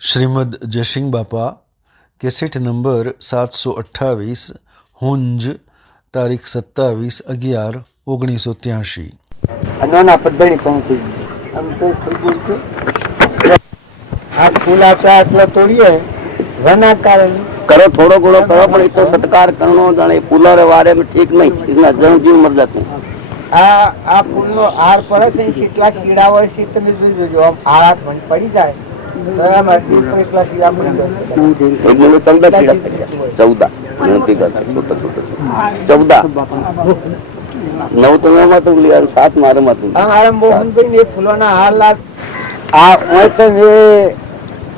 શ્રીમદ જયસિંહ બાપા cassette number 728 હુંજ તારીખ 27/11/1983। નાના પદ્ધતિ પહોંચી આમ તો આ ફૂલ આપણા આટલા તોડીએ વના કારણ करो थोड़ो घणो करो पर इतो सत्कार करनो जाने फूलों रे बारे में ठीक नहीं, इसना जन जीव मर जाते हैं। આ ફૂલનો હાર પડે છે કેટલા કીડા હોય છે તમે જોઈ જોજો આમ હાર પડી જાય તો એમ એટલા કીડા પડી જાય 9 तो में तो लिया 7 मारे मत અમારા મોહનભાઈ ને ફૂલોના હાર લાગ આ હોય તો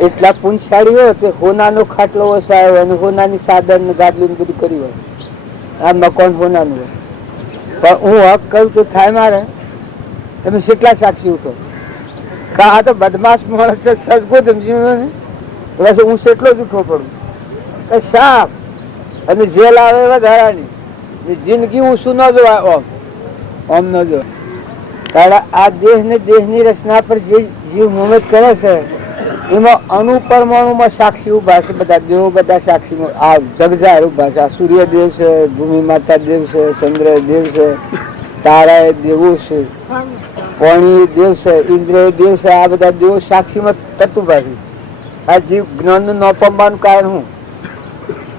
એટલા પૂંછાડીઓ તે હોનાનો ખાટલો વસાયો અને હોનાની સાદર ને ગાદલું બધું કર્યું હોય આ મકાન હોનાનું હોય પણ હું હક કહું તો થાય મારે તમે કેટલા સાક્ષી ઉઠો આ તો બદમાશ માણસ છે સજગો સમજી ને પછી હું કેટલો જ ઉઠો પડું સાપ અને જેલ આવે વધારાની જિંદગી હું શું ન જો આમ ન જો કારણ આ દેહ ને દેહની રચના પર જે જીવ મહેનત કરે છે એમાં અણુપરમાણુમાં સાક્ષી ઉભા છે બધા દેવો બધા સાક્ષી આ જગજાહેર ઉભા છે આ સૂર્યદેવ છે, ભૂમિ માતા દેવ છે, ચંદ્ર દેવ છે, તારા દેવો છે, પાણી દેવ છે, ઇન્દ્ર દેવ છે, આ બધા દેવો સાક્ષીમાં તત્વ ઉભા છે। આ જીવ જ્ઞાનનું ન પામવાનું કારણ હું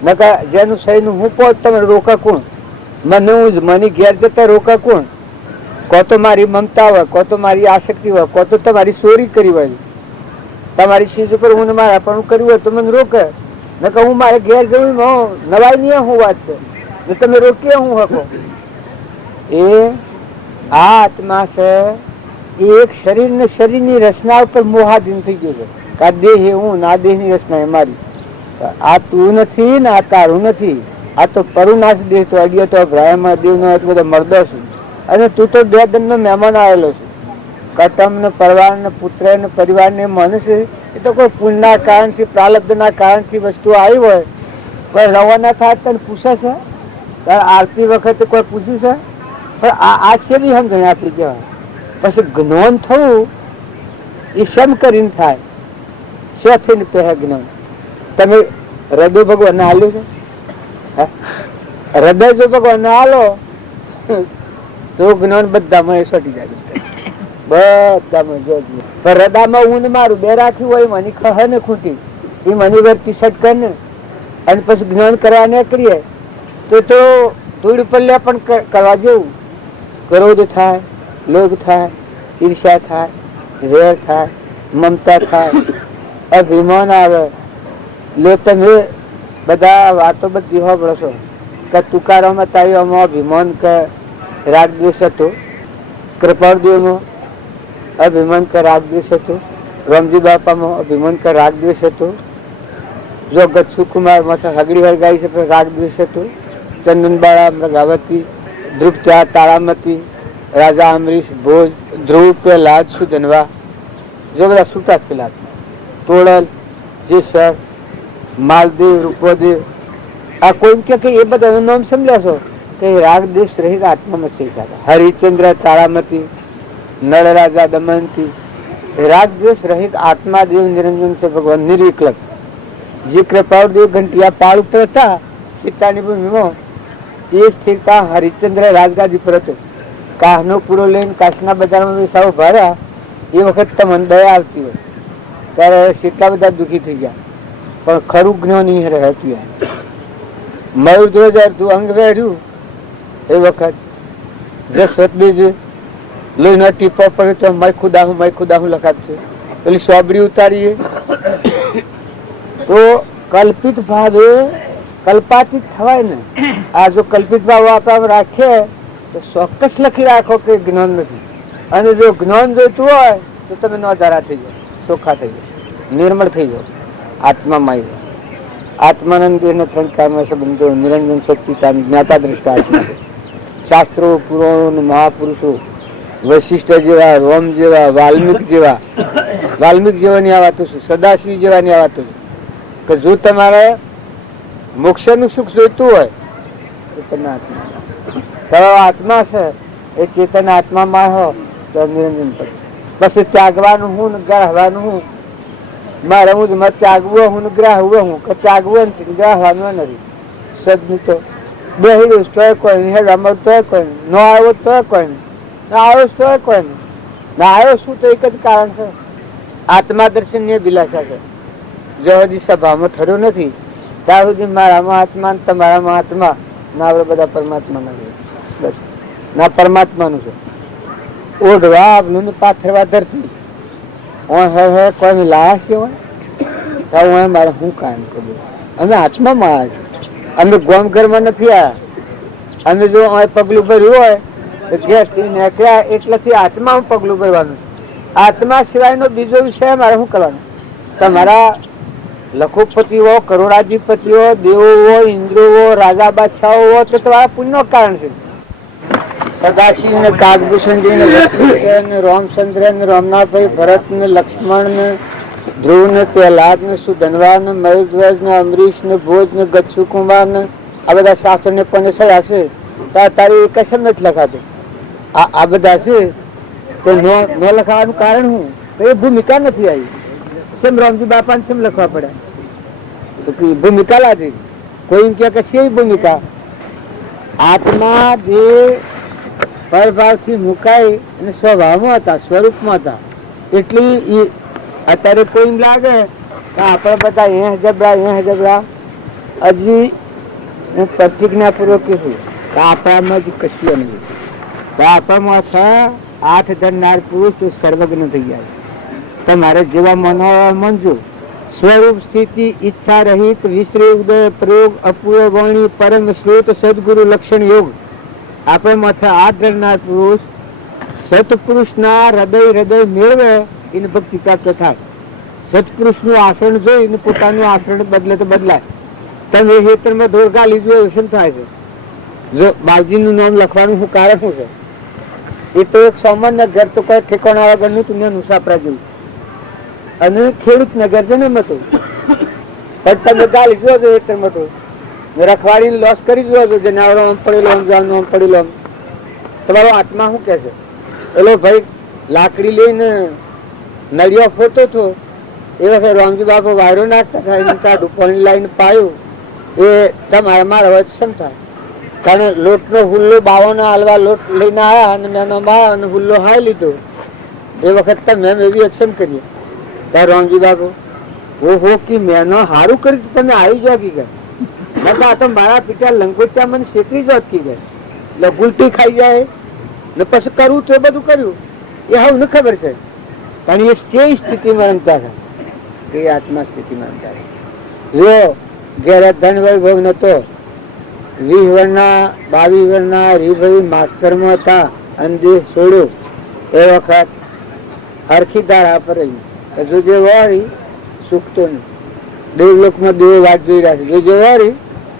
નકા જેનું સહીનું હું પહોંચ તમે રોકા કોણ મને હું મને ઘેર જતા રોકા કોણ કો તો મારી મમતા હોય કો તો મારી આસક્તિ હોય કો તો તમારી ચોરી કરી હોય તમારી ચીજ ઉપર હું મારા પણ કર્યું હોય તો મને રોકે નકર હું મારે ઘેર જવું નવાઈ નહીં હું વાત છે ને તમે રોકીએ હું હકો એ આ આત્મા છે એ એક શરીર ને શરીરની રચના ઉપર મોહાધીન થઈ ગયો છે કે આ દેહ એ હું ના દેહની રચના એ મારી આ તું નથી ને આ તારું નથી આ તો પરુનાશ દેહ તો અડિયો તો ભ્રાયમાં દેવ નો બધો મરદો છું અને તું તો બે દન નો મહેમાન આવેલો છું કટમ ને પરવાર ને પુત્ર ને પરિવાર ને મનુષ્ય એ તો કોઈ પુણ્યના કારણથી પ્રાલબ્ધના કારણથી વસ્તુ આવી હોય કોઈ રવાના થાય તને પૂછે છે આરતી વખતે કોઈ પૂછ્યું છે પણ આ શેની સમજણ આપી કહેવાય પછી જ્ઞાન થવું એ શમ કરીને થાય શું થઈને પહે જ્ઞાન તમે હૃદય ભગવાનને હાલ્યું છે હૃદય જો ભગવાનને હાલો તો જ્ઞાન બધામાં એ સોટી જાય બધામાં પણ હૃદયમાં ઊંડ મારું બે રાખી હોય મને ખહ ને ખૂટી એ મને વર્તી સટકે ને અને પછી જ્ઞાન કરવા ને કરીએ તો ધૂળ પલ્લે પણ કરવા જેવું ક્રોધ થાય, લોભ થાય, ઈર્ષ્યા થાય, વેર થાય, મમતા થાય, અભિમાન આવે લે તમે બધા વાતો બધી હોબળો છો કે તુકારામાં તારીઓમાં અભિમાન કે રાગ દ્વેષ હતો, કૃપાળદેવમાં અભિમાન કે રાગ દ્વેષ હતો, રામજી બાપામાં અભિમાન કે રાગ દ્વેષ હતો, જો ગચ્છુ કુમારમાં હગડી હરગાઈ છે રાગ દ્વેષ હતો, ચંદનબાળા, મૃગાવતી, ધ્રુપત્યા, તારામતી, રાજા અમરીશ, ભોજ, ધ્રુવ, પ્રહલાદ, સુધનવા જો બધા છૂટા થયેલા તોડલ, જેસર, માલદેવ, રૂપોદેવ આ કોઈ કે એ બધાનું નામ સમજ્યા છો કે રાગ દેશ રહિત આત્મામાં છે હરિચંદ્ર, તારામતી, નળ રાજા, દમંતી રાગ દેશ રહિત આત્મા દેવ નિરંજન છે ભગવાન નિર્વિકલ્પ જે કૃપાળ દેવ ઘંટિયા પાળ ઉપર હતા સીતાની ભૂમિમાં એ સ્થિરતા હરિચંદ્ર રાજગાદી પર હતો કાહનો પૂરો લઈને કાશના બજારમાં વિસાવો ભર્યા એ વખત તમને દયા આવતી હોય ત્યારે કેટલા બધા દુઃખી થઈ ગયા પણ ખરું જ્ઞાન નહીં રહેતું મયુર 2000 તું અંગ વેર્યું એ વખત જસવત બીજ લોહીનો ટીપો પડે તો મય ખુદા હું લખાતું પેલી સોબડી ઉતારીએ તો કલ્પિત ભાવે કલ્પાતીત થવાય ને આ જો કલ્પિત ભાવ આપણા રાખે તો ચોક્કસ લખી રાખો કે જ્ઞાન નથી અને જો જ્ઞાન જોઈતું હોય તો તમે નોધારા થઈ જાઓ, ચોખ્ખા થઈ જાઓ, નિર્મળ થઈ જાઓ, આત્મામાં આવી જાઓ। આત્માનંદ એને 3 કાળમાં સંબંધો નિરંજન સચ્ચિદાનંદ જ્ઞાતા દ્રષ્ટા આત્મા શાસ્ત્રો, પુરાણો, મહાપુરુષો વશિષ્ઠ જેવા, રોમ જેવા, વાલ્મીક જેવાની આ વાતો છે, સદાશિવ જેવાની આ વાતો છે કે જો તમારે મોક્ષનું સુખ જોઈતું હોય તો તમે આત્મા છે એ ચેતન આત્મામાં હો તો નિરંજન પછી ત્યાગવાનું હું ને ગળવાનું હું મારે હું ત્યાગવું હું ગ્રાહ હું ત્યાગવું નથી ગ્રાહવાનું નથી સદનું તો બેહી તોય કોઈ નહીં હેડ અમાર તોય કોઈ નહીં ન આવ્યો તોય કોઈ નહીં ના આવ્યો તોય કોઈ નહીં ના આવ્યો શું તો એક જ કારણ છે આત્મા દર્શન ની અભિલાષા છે જો હજી સભામાં ઠર્યો નથી ત્યાં સુધી મારામાં આત્મા તમારામાં આત્મા ના આપણે બધા પરમાત્મા ના બસ ના પરમાત્માનું છે ઓઢવા આપનું પાથરવા ધરતી કોઈ લાયા છે હોય મારે શું કાયમ કર્યું અમે આત્મામાં આવ્યા છીએ અમે ગોમ ઘરમાં નથી આવ્યા અમે જો પગલું ભર્યું હોય તો ગેસથી નીકળ્યા એટલેથી આત્મામાં પગલું ભરવાનું આત્મા સિવાયનો બીજો વિષય મારે શું કરવાનો તમારા લખોપતિઓ કરોડાધિપતિઓ દેવો ઇન્દ્રો રાજા બાદશાહો હોય તો તમારા પુણ્યનું કારણ છે સદાશિવ ને કાગભૂષણજી ને રામચંદ્ર ને રામનાથભાઈ ભરત ને લક્ષ્મણ ને ધ્રુવ ને પ્રહલાદ ને સુધનવા ને મયુરધ્વજ ને અમરીશ ને ભોજ ને ગચ્છુ કુમાર ને આ બધા શાસ્ત્રો ને પણ સડા છે તો તારી કશમ નથી લખાતું આ બધા છે તો ન લખાવાનું કારણ શું એ ભૂમિકા નથી આવી સેમ રામજી બાપા ને સેમ લખવા પડ્યા તો ભૂમિકા લાગી કોઈ એમ કે છે ભૂમિકા આત્મા જે પરભાવથી મુકાય અને સ્વભાવમાં હતા સ્વરૂપમાં હતા એટલી અત્યારે કોઈ એમ લાગે કે આપણે બધા જબરા હજી પ્રતિજ્ઞાપૂર્વક કીધું કે આપણામાં જ કશું નથી આપણામાં 8 ધરનાર પુરુષ તો સર્વજ્ઞ થઈ જાય તમારે જેવા મનોવા મનજો સ્વરૂપ સ્થિતિ ઈચ્છા રહિત વિશ્રે ઉદય પ્રયોગ અપૂર્વ વાણી પરમ સ્રોત સદગુરુ લક્ષણ યોગ આપણે માથે 8 ધરનાર પુરુષ સતપુરુષના હૃદય મેળવે એને ભક્તિ પ્રાપ્ત થાય સતપુરુષનું આચરણ જોઈને પોતાનું આચરણ બદલે તો બદલાય તમે હેતરમાં ઢોર ગાલી જોયો શું થાય છે જો બાવજીનું નામ લખવાનું શું કારણ શું છે એ તો એક સામાન્ય ઘર તો કઈ ઠેકાણા વગરનું તું મુસાફરા જેવું અને ખેડૂત નગર છે ને મતો પણ તમે ગાલી જોજો હેતરમાં ઢોર રખવાડીને લોસ કરી જોજો જે નાવડો આમ પડેલો આમ જાણનો આમ પડેલો આમ તમારો આત્મા શું કે છે એલો ભાઈ લાકડી લઈને નળિયો ફોતો હતો એ વખતે રામજી બાપુ વાયરો નાખતા હતા એનું કાઢું પાણી લાવીને પાયું એ તમારા મારા હવે સમ થાય કારણ લોટનો હુલ્લો બાવાનો હાલવા લોટ લઈને આવ્યા અને મેનો બા અને હુલ્લો હાઈ લીધો એ વખત તમે એમ એવી એક્શન કરીએ ત્યાં રામજી બાપુ હો કે મેનો સારું કર્યું તમે આવી જાઓ કી ગયા તો મારા પિતા લંગોટિયા મને શેતરી જ કી ગયા એટલે ગુલટી ખાઈ જાય ને પછી કરવું તો એ બધું કર્યું એ હવે ને ખબર છે પણ એ તે સ્થિતિમાં રમતા હતા એ આત્મા સ્થિતિમાં રમતા હતા જો ઘેર ધન વૈભવ નતો 20 વર્ષના 22 વર્ષના રીભાઈ માસ્તરમાં હતા અને દેશ છોડ્યો એ વખત હરખી દાડા પર હજુ જે વાળી સુખતો નહીં દેવલોકમાં દેવો વાત જોઈ રહ્યા છે જો વાળી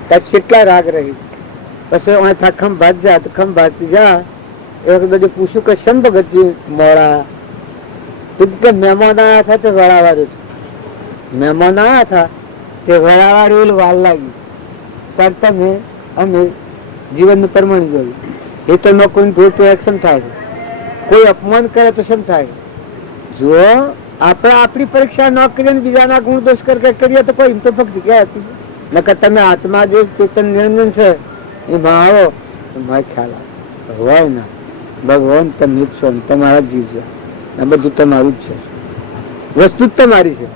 ત્યાં કેટલા રાગ રહી પછી અહીંથી ખંભાત જા તો ખંભાતી જા એ વખત બધું પૂછ્યું કે શમ ભગત મોડા કે મહેમાન આવ્યા હતા તે વળાવાળું મહેમાન આવ્યા હતા તે વળાવાળું વાર લાગી પણ તમે અમે જીવનનું પ્રમાણ જોયું એ તો ન કોઈ ઢોર તો શમ થાય છે કોઈ અપમાન કરે તો શમ થાય જો આપણે આપણી પરીક્ષા ન કરીએ બીજાના ગુણ દોષ કરીએ તો કોઈ તો ભક્તિ કહેવાતી નકર તમે આત્મા જે ચેતન નિરંજન છે એમાં આવો તો મારે ખ્યાલ આવે હોય ના ભગવાન તમે જ છો તમારા જીવ છે આ બધું તમારું જ છે વસ્તુ જ તમારી છે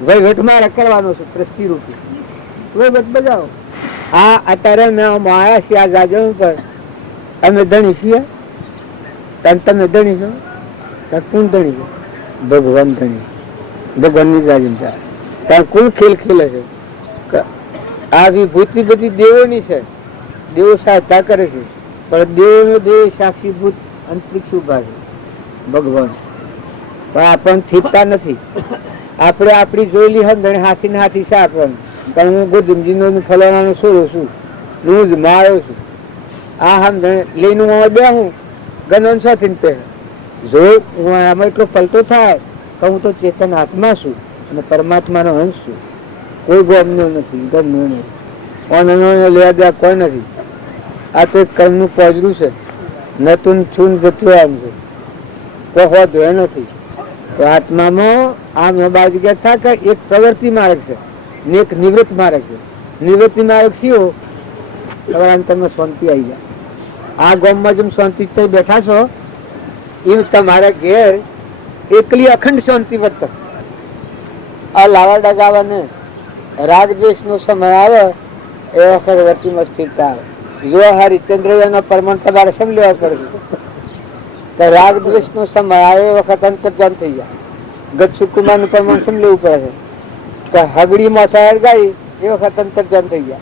વહીવટ મારે કરવાનો છે પ્રતિરૂપી વહીવટ બજાવો આ અત્યારે મેં આવ્યા છીએ આ જાજમ પર અમે ધણી છીએ તમે ધણી છો કોણ ધણી છો ભગવાન ધણી ભગવાનની જાજમ છે ત્યાં કોણ ખેલ ખેલે છે આ વિભૂતિ બધી દેવોની છે દેવો સહાયતા કરે છે પણ દેવોનો દેવ સાક્ષીભૂત અંતરિક્ષ ઉભા છે ભગવાન પણ આપણને થીપતા નથી આપણે આપણી જોયેલી હંધણી હાથી ને હાથી છે આપણને પણ હું ગોધમજીનો ફલાણાનો છોરો છું હું જ માર્યો છું આ હંધણી લઈને હું બે હું ગનન સાથે પહેર જો હું આમાં એટલો પલટો થાય કે હું તો ચેતન આત્મા છું અને પરમાત્માનો અંશ છું કોઈ ગમનો નથી ગમનો નહીં ઓનો લેવા દેવા કોઈ નથી આ તો કર્મનું પોજરું છે નતું છું જતું આમ છે કોઈ હોત એ નથી તો આત્મામાં આમ બાજુ કે થાય કે એક પ્રવૃત્તિ માર્ગ છે ને એક નિવૃત્ત માર્ગ છે. નિવૃત્તિ માર્ગ શું? હવે આમ તમે શાંતિ આવી જાય. આ ગામમાં જેમ શાંતિ થઈ બેઠા છો એમ તમારા ઘેર એકલી અખંડ શાંતિ વર્તક. આ લાવા ડગાવાને રાગ દ્વેષ નો સમય આવે એ વખત વર્તીમાં સ્થિરતા આવે. જો હરિચંદ્ર એનો પરમાણ તમારે સમજવા પડે તો રાગ દ્વેષ નો સમય આવે એ વખત અંતર્જાન થઈ જાય. ગચ્છુ કુમાર નું પરમાણ સમજવું પડે તો હગડી માથા અડગાઈ એ વખત અંતર્જાન થઈ જાય.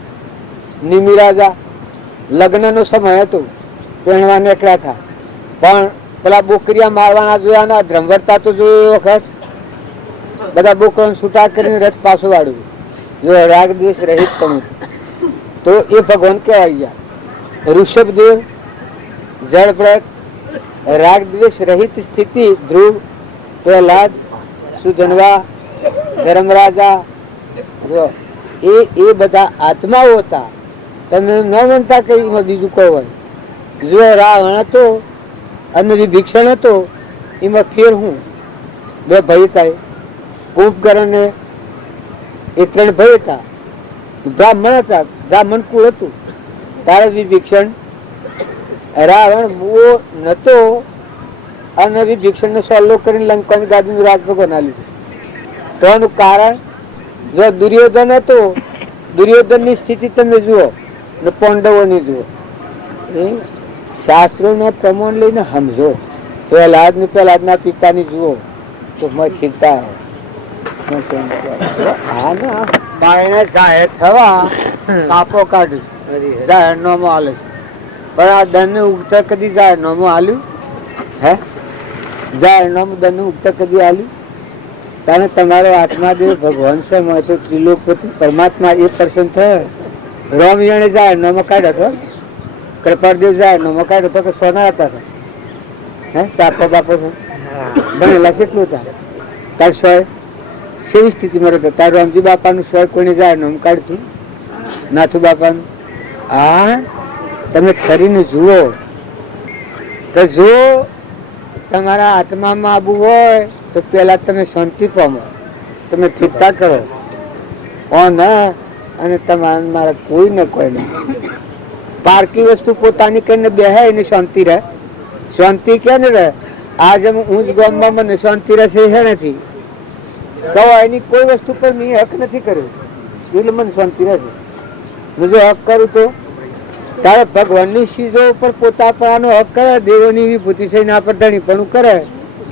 નિમિ રાજા લગ્ન નો સમય હતો, પહેણવાને એકલા થા, પણ પેલા બોકરિયા મારવાના જોયા ના ધ્રમવર્તા તો જોયું એ વખત બધા બોકરાને છૂટા કરીને રથ પાછો વાળ્યું. જો રાગ દ્વેષ રહિત પણ તો એ ભગવાન કહેવાય ગયા. ઋષભદેવ જળપ્રત રાગ દ્વેષ રહિત સ્થિતિ, ધ્રુવ, પ્રહલાદ, સુધનવા, ધર્મરાજા, જો એ બધા આત્માઓ હતા. તમે ન માનતા કે એમાં બીજું કોઈ હોય. જો રાવણ હતો અને વિભીષણ હતો એમાં ફેર હું બે ભાઈ થાય. કુંભકર્ણ એ ત્રણ ભાઈ હતા, બ્રાહ્મણ હતા, બ્રાહ્મણ કુળ હતું. તારે વિભીષણ રાવણ બુઓ નતો અને વિભીષણ ને સોલ્લો કરીને લંકાની ગાદીનું રાજ ભગવાન આલ્યું. તો એનું કારણ જો દુર્યોધન હતો, દુર્યોધન ની સ્થિતિ તમે જુઓ ને પાંડવો ની જુઓ. શાસ્ત્રો નો પ્રમાણ લઈને સમજો. પ્રહલાદ ને પ્રહલાદ ના પિતાની જુઓ તો ચિંતા બાયણે જાહેર થવા કાપો કાઢ્યું જાહેર નામું હાલે. પણ આ ધન ઉગતા કદી જાહેર નામું હાલ્યું? હે જાહેર નામું ધન ઉગતા કદી હાલ્યું? કારણ તમારો આત્માદેવ ભગવાન છે તો ત્રિલોકપતિ પરમાત્મા એ પર્સન થયો. રોમિયાણે જાહેર નામું કાઢ્યો હતો, કૃપાળદેવ જાહેર નામું કાઢ્યો હતો કે સોના હતા હે ચાપો બાપો છે ભણેલા કેટલું હતા તાર સોય સેવી સ્થિતિમાં રહેતો. તાર રામજી બાપાનું સોય કોઈને જાહેર નામું કાઢતું નાથુ બાપાનું. હા તમે કરીને જુઓ તો જો તમારા આત્મામાં આવવું હોય તો પેલા તમે શાંતિ પામો, તમે ચિંતા કરો અને તમારા મારા કોઈ ને કોઈ નહીં. પારકી વસ્તુ પોતાની કરીને બેહે એની શાંતિ રહે. શાંતિ ક્યાં ને રહે? આજે હું જ ગામમાં મને શાંતિ રહેશે હે નથી કહો એની કોઈ વસ્તુ પર મેં હક નથી કર્યો એટલે મને શાંતિ રહેશે. જો હક કરું તો તારે ભગવાનની ચીજો ઉપર પોતાનો હક કરે, દેવોની વિભૂતિ છે ના પર ધણી પણ કરે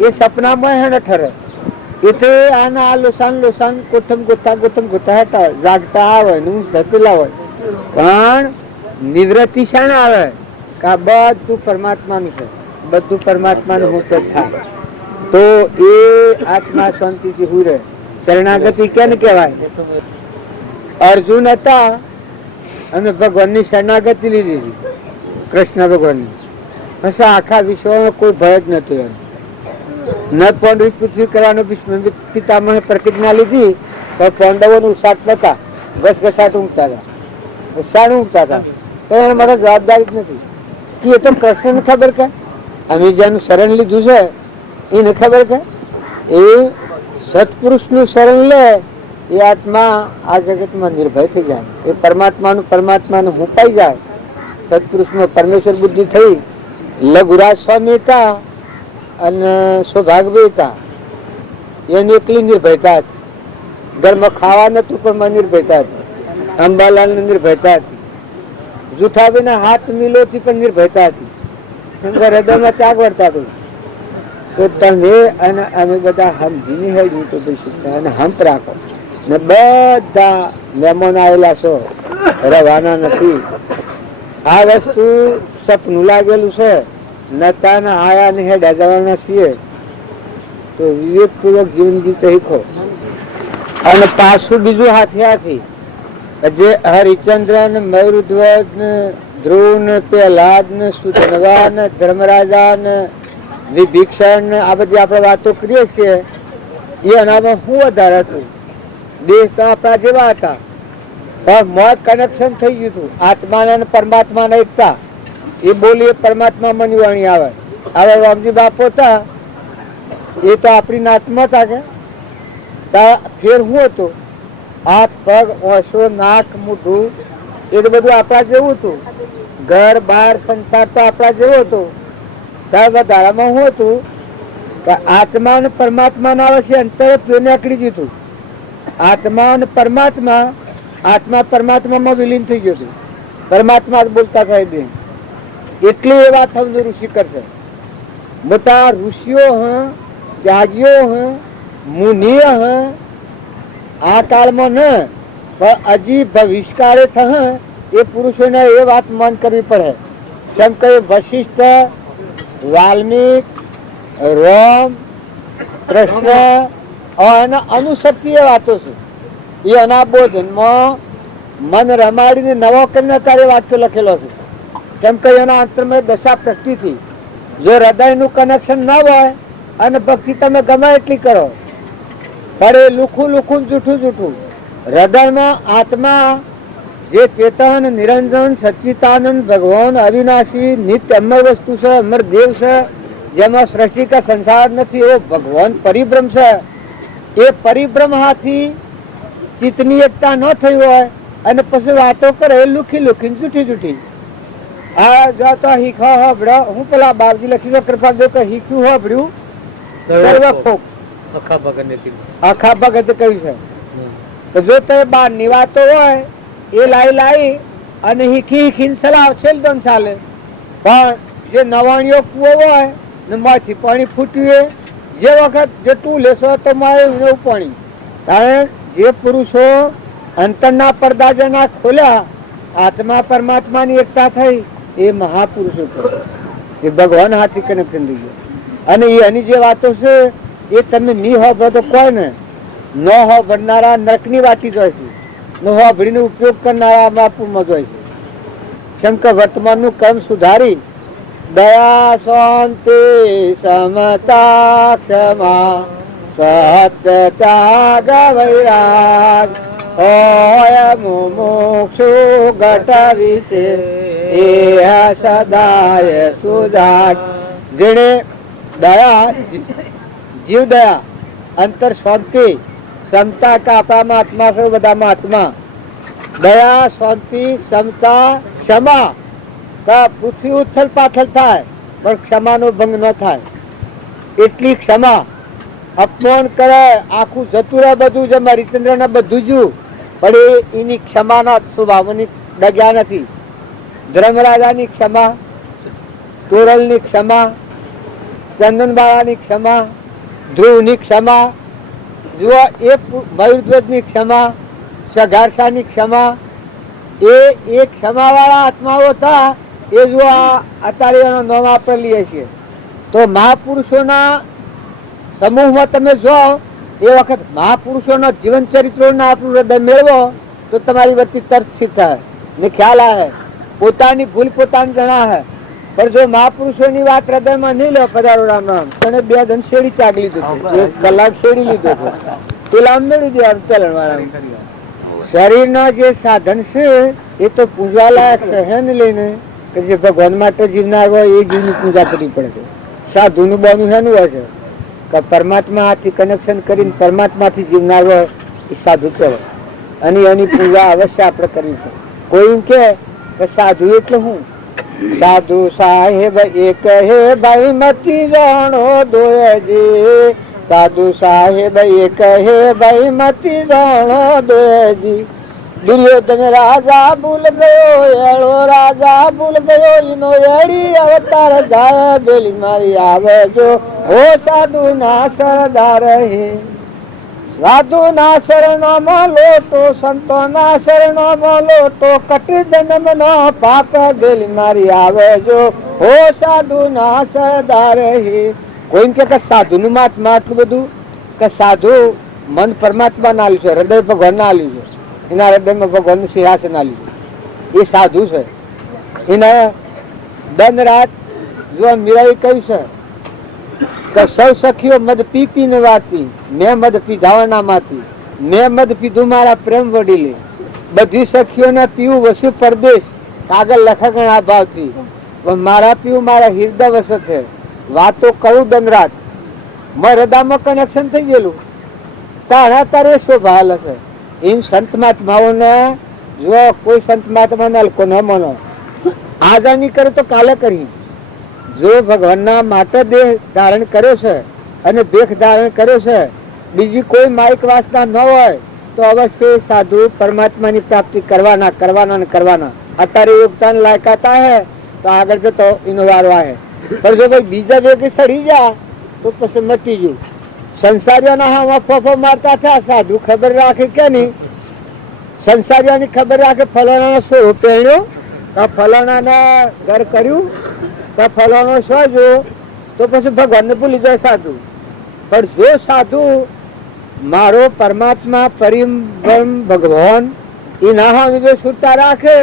એ સપનામાં હે ને ઠરે. એટલે આના આ લોસાન ગોથમ ગોથા હતા જાગતા આવે ને હું ધકેલા હોય. પણ નિવૃત્તિ શાણ આવે કે આ બધું પરમાત્માનું છે, બધું પરમાત્માનું હું થાય તો એ આત્મા શાંતિથી હું રહે. શરણાગતિ કેને કહેવાય? અર્જુન હતા અને ભગવાનની શરણાગતિ લીધી કૃષ્ણ ભગવાનની. પછી આખા વિશ્વમાં કોઈ ભય જ નતું. ન પાંડવી પૃથ્વી કરવાનો પિતામહે પ્રતિજ્ઞા લીધી તો પાંડવોનું ઉસાટ નતા, ઘસઘસાટ ઊંઘતા હતા, ઉસાટ ઊંઘતા હતા. તો એને મારા જવાબદારી જ નથી કે એ તો કૃષ્ણને ખબર કે અમે જેનું શરણ લીધું છે એને ખબર છે. એ સત્પુરુષનું શરણ લે એ આત્મા આ જગતમાં નિર્ભય થઈ જાય. એ પરમાત્માનું હું પાઈ જાય. સત્પુરુષમાં પરમેશ્વર બુદ્ધિ થઈ. લઘુરાજ સ્વામી હતા અને સૌભાગભાઈ હતા, એની એકલી નિર્ભયતા હતી. ઘરમાં ખાવા નતું પણ નિર્ભયતા હતી. અંબાલાલ ની નિર્ભયતા હતી. જુઠાભાઈ હાથ મિલોથી પણ નિર્ભયતા હતી. હૃદયમાં ત્યાગ વર્તા હતું. તો તમે અને અમે બધા સમજીને હેડ્યું તો અને હંપ રાખો ને બધા મહેમાન આવેલા છો રવાના નથી. આ વસ્તુ સપનું લાગેલું છે, નતા ને આયા ને હેડા જવાના છીએ તો વિવેકપૂર્વક જીવન જીવતો શીખો. અને પાછું બીજું હાથે જે હરિચંદ્ર ને મયુરધ્વજ ને ધ્રુવ ને પ્રહલાદ ને સુધનવા ને ધર્મરાજા ને વિભીષણ ને આ બધી આપણે વાતો કરીએ છીએ એ એનામાં શું વધારે હતું? દેહ તો આપણા જેવા હતા પણ મોર કનેક્શન થઈ ગયું હતું આત્માને અને પરમાત્માને એકતા. એ બોલીએ પરમાત્મા મની વાણી આવે. હવે રામજી બાપો હતા એ તો આપણી નાતમાં હતા કે ફેર શું હતું? હાથ પગ ઓછો નાક મોઢું એ તો બધું આપણા જેવું હતું. ઘર બાર સંસાર તો આપણા જેવો હતો. ત્યાં વધારામાં શું હતું કે આત્મા અને પરમાત્મા ના આવે છે અંતર નીકળી ગયું હતું. આત્મા અને પરમાત્મા, આત્મા પરમાત્મામાં વિલીન થઈ ગયું હતું. પરમાત્મા બોલતા થાય બેન એટલી એ વાત તમને ઋષિ કરશે. મોટા ઋષિઓ હ, ત્યાગીઓ હ, મુનિય હ આ કાળમાં ન પણ હજી ભવિષ્યકાળે થહ એ પુરુષોને એ વાત મન કરવી પડે. જેમ કે વશિષ્ઠ, વાલ્મીક, રોમ, કૃષ્ણ અને અનુસરતી એ વાતો છે. એ અનાબોધનમાં મન રમાડીને નવો કરીને તારે વાક્યો લખેલો છે. કેમ કે એના અંતરમાં દશા પ્રગતિ થી જો હૃદયનું કનેક્શન ના હોય અને ભક્તિ તમે ગમે એટલી કરો પણ એ લુખું લુખું જૂઠું જૂઠું. હૃદયમાં આત્મા જે ચેતન નિરંજન સચ્ચિતાનંદ ભગવાન અવિનાશી નિત્ય અમર વસ્તુ છે, અમર દેવ છે, જેમાં સૃષ્ટિ કા સંસાર નથી એવો ભગવાન પરિબ્રહ્મ છે. એ પરિબ્રહ્મ હાથી ચિત્તની એકતા ન થઈ હોય અને પછી વાતો કરે લુખી લુખી જૂઠી જૂઠી. આ જો તો હીખા હોબળો હું પેલા બાપજી લખી કૃપા દો કે હીખ્યું હોબળ્યું આખા ભગત કહ્યું છે. તો જો તે બાર ની વાતો હોય એ લાઈ અને હીખી હીખીને સલાહ છે ચાલે. પણ જે નવાણીઓ કુવો હોય ને માંથી પાણી ફૂટ્યું જે વખત જેટલું લેશો તો મારે પાણી. કારણ જે પુરુષો અંતરના પડદા જેના ખોલ્યા આત્મા પરમાત્મા ની એકતા થઈ એ મહાપુરુષો એ ભગવાન હાથી કનેક્શન થઈ ગયો. અને એની જે વાતો છે એ તમે ની હોભો તો કોઈ ને ન હોભરનારા નરકની વાતી જાય છે, ન હોભરીનો ઉપયોગ કરનારા બાપુમાં જાય છે. કેમ કે વર્તમાનનું કર્મ સુધારી દયા શાંતિ સમતા ક્ષમા સત્ય ત્યાગ વૈરાગ હોય મુમુક્ષુ ઘટ વિશે એ સદાય સુજાગ. જેને દયા જીવ દયા અંતર શાંતિ સમતા કે આપણામાં આત્મા છે બધામાં આત્મા દયા શાંતિ સમતા ક્ષમા પૃથ્વી ઉથલ પાથલ થાય પણ ક્ષમાનો ભંગ ન થાય એટલી ક્ષમા. અપમાન કરે આખું જતું રહે બધું જેમ હરિચંદ્ર ને બધું જ પણ એની ક્ષમાના સ્વભાવની ડગ્યા નથી. ધર્મરાજાની ક્ષમા, તોરલની ક્ષમા, ચંદનબાળાની ક્ષમા, ધ્રુવની ક્ષમા, જુઓ એ મયુરધ્વજની ક્ષમા, સઘારસાની ક્ષમા, એ ક્ષમા વાળા આત્માઓ હતા. એ જો અત્યારે એનો નામ આપણે લઈએ છીએ તો મહાપુરુષોના સમૂહમાં તમે જાઓ એ વખત મહાપુરુષોના જીવન ચરિત્રોના આપણું હૃદય મેળવો તો તમારી વચ્ચે તર્કસિત થાય ને ખ્યાલ આવે. પોતાની ભૂલ પોતાને જણા હે પણ જો મહાપુરુષોની વાત હૃદયમાં નહીં લો પધારો રામ રામ તને 2 ધન શેડી ચાગ લીધું, 1 કલાક શેડી લીધો છે પેલા આમ મેળવી દેવાનું ચલણ વાળા. શરીરના જે સાધન છે એ તો પૂજવા લાયક છે હે ને લઈને કે જે ભગવાન માટે જીવનાર હોય એ જીવની પૂજા કરવી પડે છે. સાધુનું બનું હેનું હોય છે કે પરમાત્મા હાથી કનેક્શન કરીને પરમાત્માથી જીવનાર હોય એ સાધુ કહેવાય અને એની પૂજા અવશ્ય આપણે કરવી પડે. કોઈ એમ કે સાધુ એટલે હું? સાધુ સાહેબ એક હે ભાઈ મતી જાણો દોયજી, સાધુ સાહેબ એક હે ભાઈ મતી જાણો દોયજી. દુર્યોધન રાજા ભૂલ ગયો, એળો રાજા ભૂલ ગયો, એનો એડી અવતાર જાય બેલી મારી આવે જો હો સાધુ ના સરદાર હે. સાધુ ના શરણોમાં લોટો, સંતો ના શરણોમાં લોટો, કટી જન્મ નો પાપ બેલી મારી આવે જો હો સાધુ ના સરદાર હે. કોઈ કે સાધુ નું મહાત્મા આટલું બધું કે સાધુ મન પરમાત્મા ના આલ્યું છે, હૃદય ભગવાન ના આલ્યું છે, એના હૃદયમાં ભગવાન સિંહાસન આલ્યું છે, એ સાધુ છે. એને દન રાત જો મીરાએ કહ્યું છે કે સૌ સખીઓ મદ પી પીને વાતી, મેં મદ પીધાવાના માંથી, મેં મદ પીધું મારા પ્રેમ વડીલે. બધી સખીઓને પીવું વસુ પરદેશ, કાગળ લખગણ આ ભાવથી, મારા પીવું મારા હૃદય વસ છે. વાતો કહું દન રાત હૃદયમાં કનેક્શન થઈ ગયેલું તારા તારે શોભા હાલ હશે. એમ સંત મહાત્માઓને જો કોઈ સંત મહાત્માને હલકો ન માનો, આજે નહીં કરે તો કાલે કરી. જો ભગવાનના માટે દેહ ધારણ કર્યો છે અને દેખ ધારણ કર્યો છે, બીજી કોઈ માઇક વાસના ન હોય તો અવશ્ય સાધુ પરમાત્માની પ્રાપ્તિ કરવાના કરવાના ને કરવાના. અત્યારે યોગદાન લાયકાત હે તો આગળ જતો એનો વારો આવે. પણ જો ભાઈ બીજા વેગે સડી જાય તો પછી મટી ગયું. સંસારીઓના હામાં ફોફો મારતા છે. સાધુ ખબર રાખે કે નહીં? સંસારીઓની ખબર રાખે ફલાણા શું પહેર્યો, ફલાણા ઘર કર્યું, ફલાણો શું જો, તો પછી ભગવાનને ભૂલી જાય સાધુ. પણ જો સાધુ મારો પરમાત્મા પરિમ ભગવાન એ ના હા જો સુરતા રાખે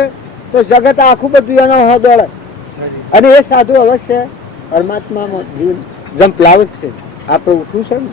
તો જગત આખું બધું એનો દોડે. અને એ સાધુ અવશ્ય પરમાત્મામાં જીવન જંપલાવ જ છે. આપણે ઉઠવું છે ને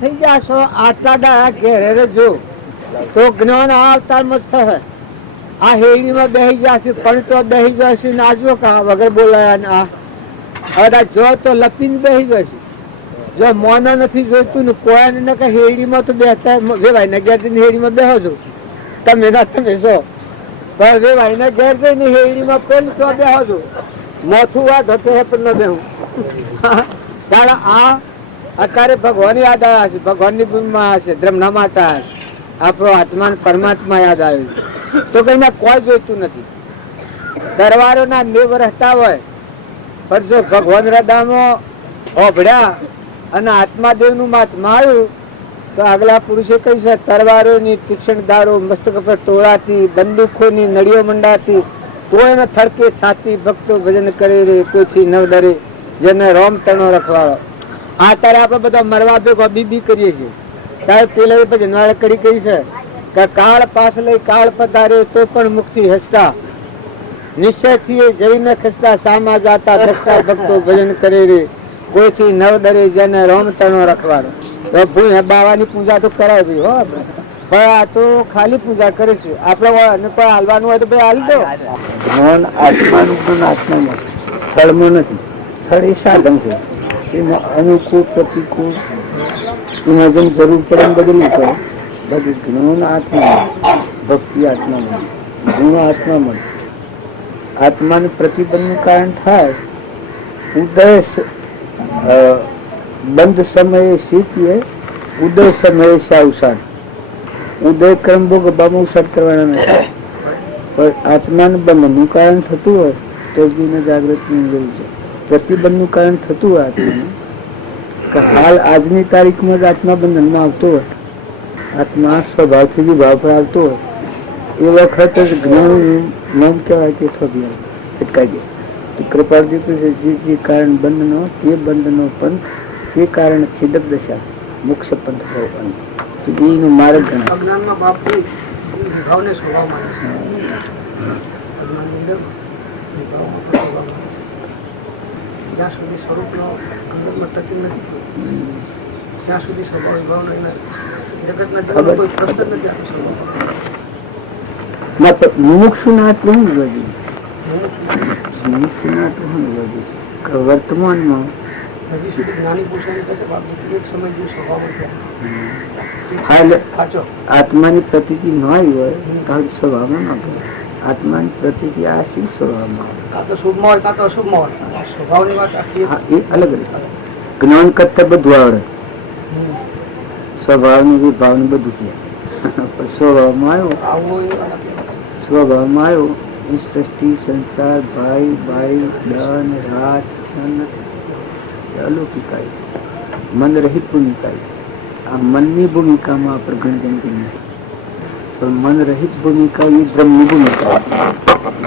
થઈ જશો. આટલા ડાયા ઘેરે જો તો જ્ઞાન અવતાર માં થશે. આ હેડીમાં બેસી જશે પણ તો બેસી જશે નાજવો કા વગર બોલાયા. આ જો તો લપીને બેસી જશે. જો મોના નથી જોઈતું ને કોઈ ને હેડીમાં તો બેસતા વેવાય ને ઘેર જઈને હેડીમાં બેહો છો તમે ના તમે છો. પણ વેવાય ને ઘેર જઈને હેડીમાં પેલું તો બેહો છો. મોથું વાત હતું પણ ન બેહું. કારણ આ અત્યારે ભગવાન યાદ આવ્યા છે. ભગવાનની ભૂમિમાં હશે, બ્રહ્મા માતા હશે, આપણો આત્મા પરમાત્મા યાદ આવ્યું તો કઈ કોઈ જોઈતું નથી. તરવારો ના મેવ રહેતા હોય પણ જો ભગવાન હૃદયમાં ઓભળ્યા અને આત્માદેવ નું મહાત્મા આવ્યું તો આગલા પુરુષે કહ્યું છે તરવારોની તીક્ષ્ણ દારો મસ્તક પર તોડાતી, બંદૂકોની નળીઓ મંડાતી, કોઈને થડકે છાતી ભક્તો ભજન કરે રે, કોઈથી ન ડરે જેને રોમ તણો રખવાડો. આ તારે આપડે બધા મરવા ભેગો બીબી કરીએ છીએ. ત્યારે પેલા પછી નળકડી કરી છે કે કાળ પાસ લઈ કાળ પધારે તો પણ મુક્તિ હસતા, નિશ્ચય થી જઈને ખસતા, સામા જાતા ખસતા ભક્તો ભજન કરે રે, કોઈથી નવ ડરે જેને રોમ તણો રખવાડો. તો ભૂ બાવાની પૂજા તો કરાય ભાઈ હો આપડે. પણ આ તો ખાલી પૂજા કરે છે. આપડે કોઈ હાલવાનું હોય તો ભાઈ હાલી દો. ધન આત્માનું પણ આત્મામાં સ્થળમાં નથી. સ્થળ એ સાધન છે. એમાં અનુકૂળ પ્રતિકૂળ એમાં જેમ જરૂર પડે એમ બદલવું પડે. બધું જ્ઞાન આત્મામાં, ભક્તિ આત્મામાં, ગુણ આત્મામાં. આત્માને પ્રતિબંધનું કારણ થાય ઉદય બંધ સમયે શીખીએ, ઉદય સમયે સાવસાન. ઉદય કર્મ ભોગ બામુસાદ કરવાના નથી. પણ આત્માને બંધનું કારણ થતું હોય તો જીને જાગૃતિની જરૂર છે. પ્રતિબંધનું કારણ થતું હોય આત્માને કે હાલ આજની તારીખમાં જ આત્મા બંધનમાં આવતો હોય, આત્મા સ્વભાવથી જે ભાવ પર આવતો હોય એ વખત જ જ્ઞાન નામ કહેવાય કે થોડી અટકાઈ જાય. તો કૃપાળજી પૂછે જે કારણ બંધનો તે બંધનો પંથ, તે કારણ છિદક દશા મોક્ષ પંથ હોવાનો. તો એનો માર્ગ ગણાય. જ્યાં સુધી સ્વરૂપનો અંદરમાં ટચિંગ નથી થયું ત્યાં સુધી સ્વભાવ વિભાવ જગતના જગત કોઈ પ્રશ્ન નથી આપી શકો. મુમુક્ષુનાત્મ વર્તમાનમાં હજી સુધી જ્ઞાની પુરુષોની પાસે બાપજી એક સમય જેવું સ્વભાવમાં થયા હા, એટલે સાચો આત્માની પ્રતીતિ ન આવી હોય તો સ્વભાવમાં ન કહેવાય. આત્માની પ્રતીતિ આ શી સ્વભાવમાં આવે? કાં તો શુભમાં હોય કાં તો અશુભમાં હોય. સ્વભાવની વાત આખી હા, એ અલગ અલગ. જ્ઞાન કરતા બધું આવડે, સ્વભાવની વિભાવની બધું કહે. પણ સ્વભાવમાં આવ્યો, આવું એ વાત નથી. સ્વભાવમાં આવ્યો એ સૃષ્ટિ, સંસાર, ભાઈ ભાઈ, ધન, રાત, અલૌકિક આવી. મન રહિત ભૂમિકા આવી. આ મનની ભૂમિકામાં આપણે ગણતરી કરીએ પણ મન રહિત ભૂમિકા એ બ્રહ્મની ભૂમિકા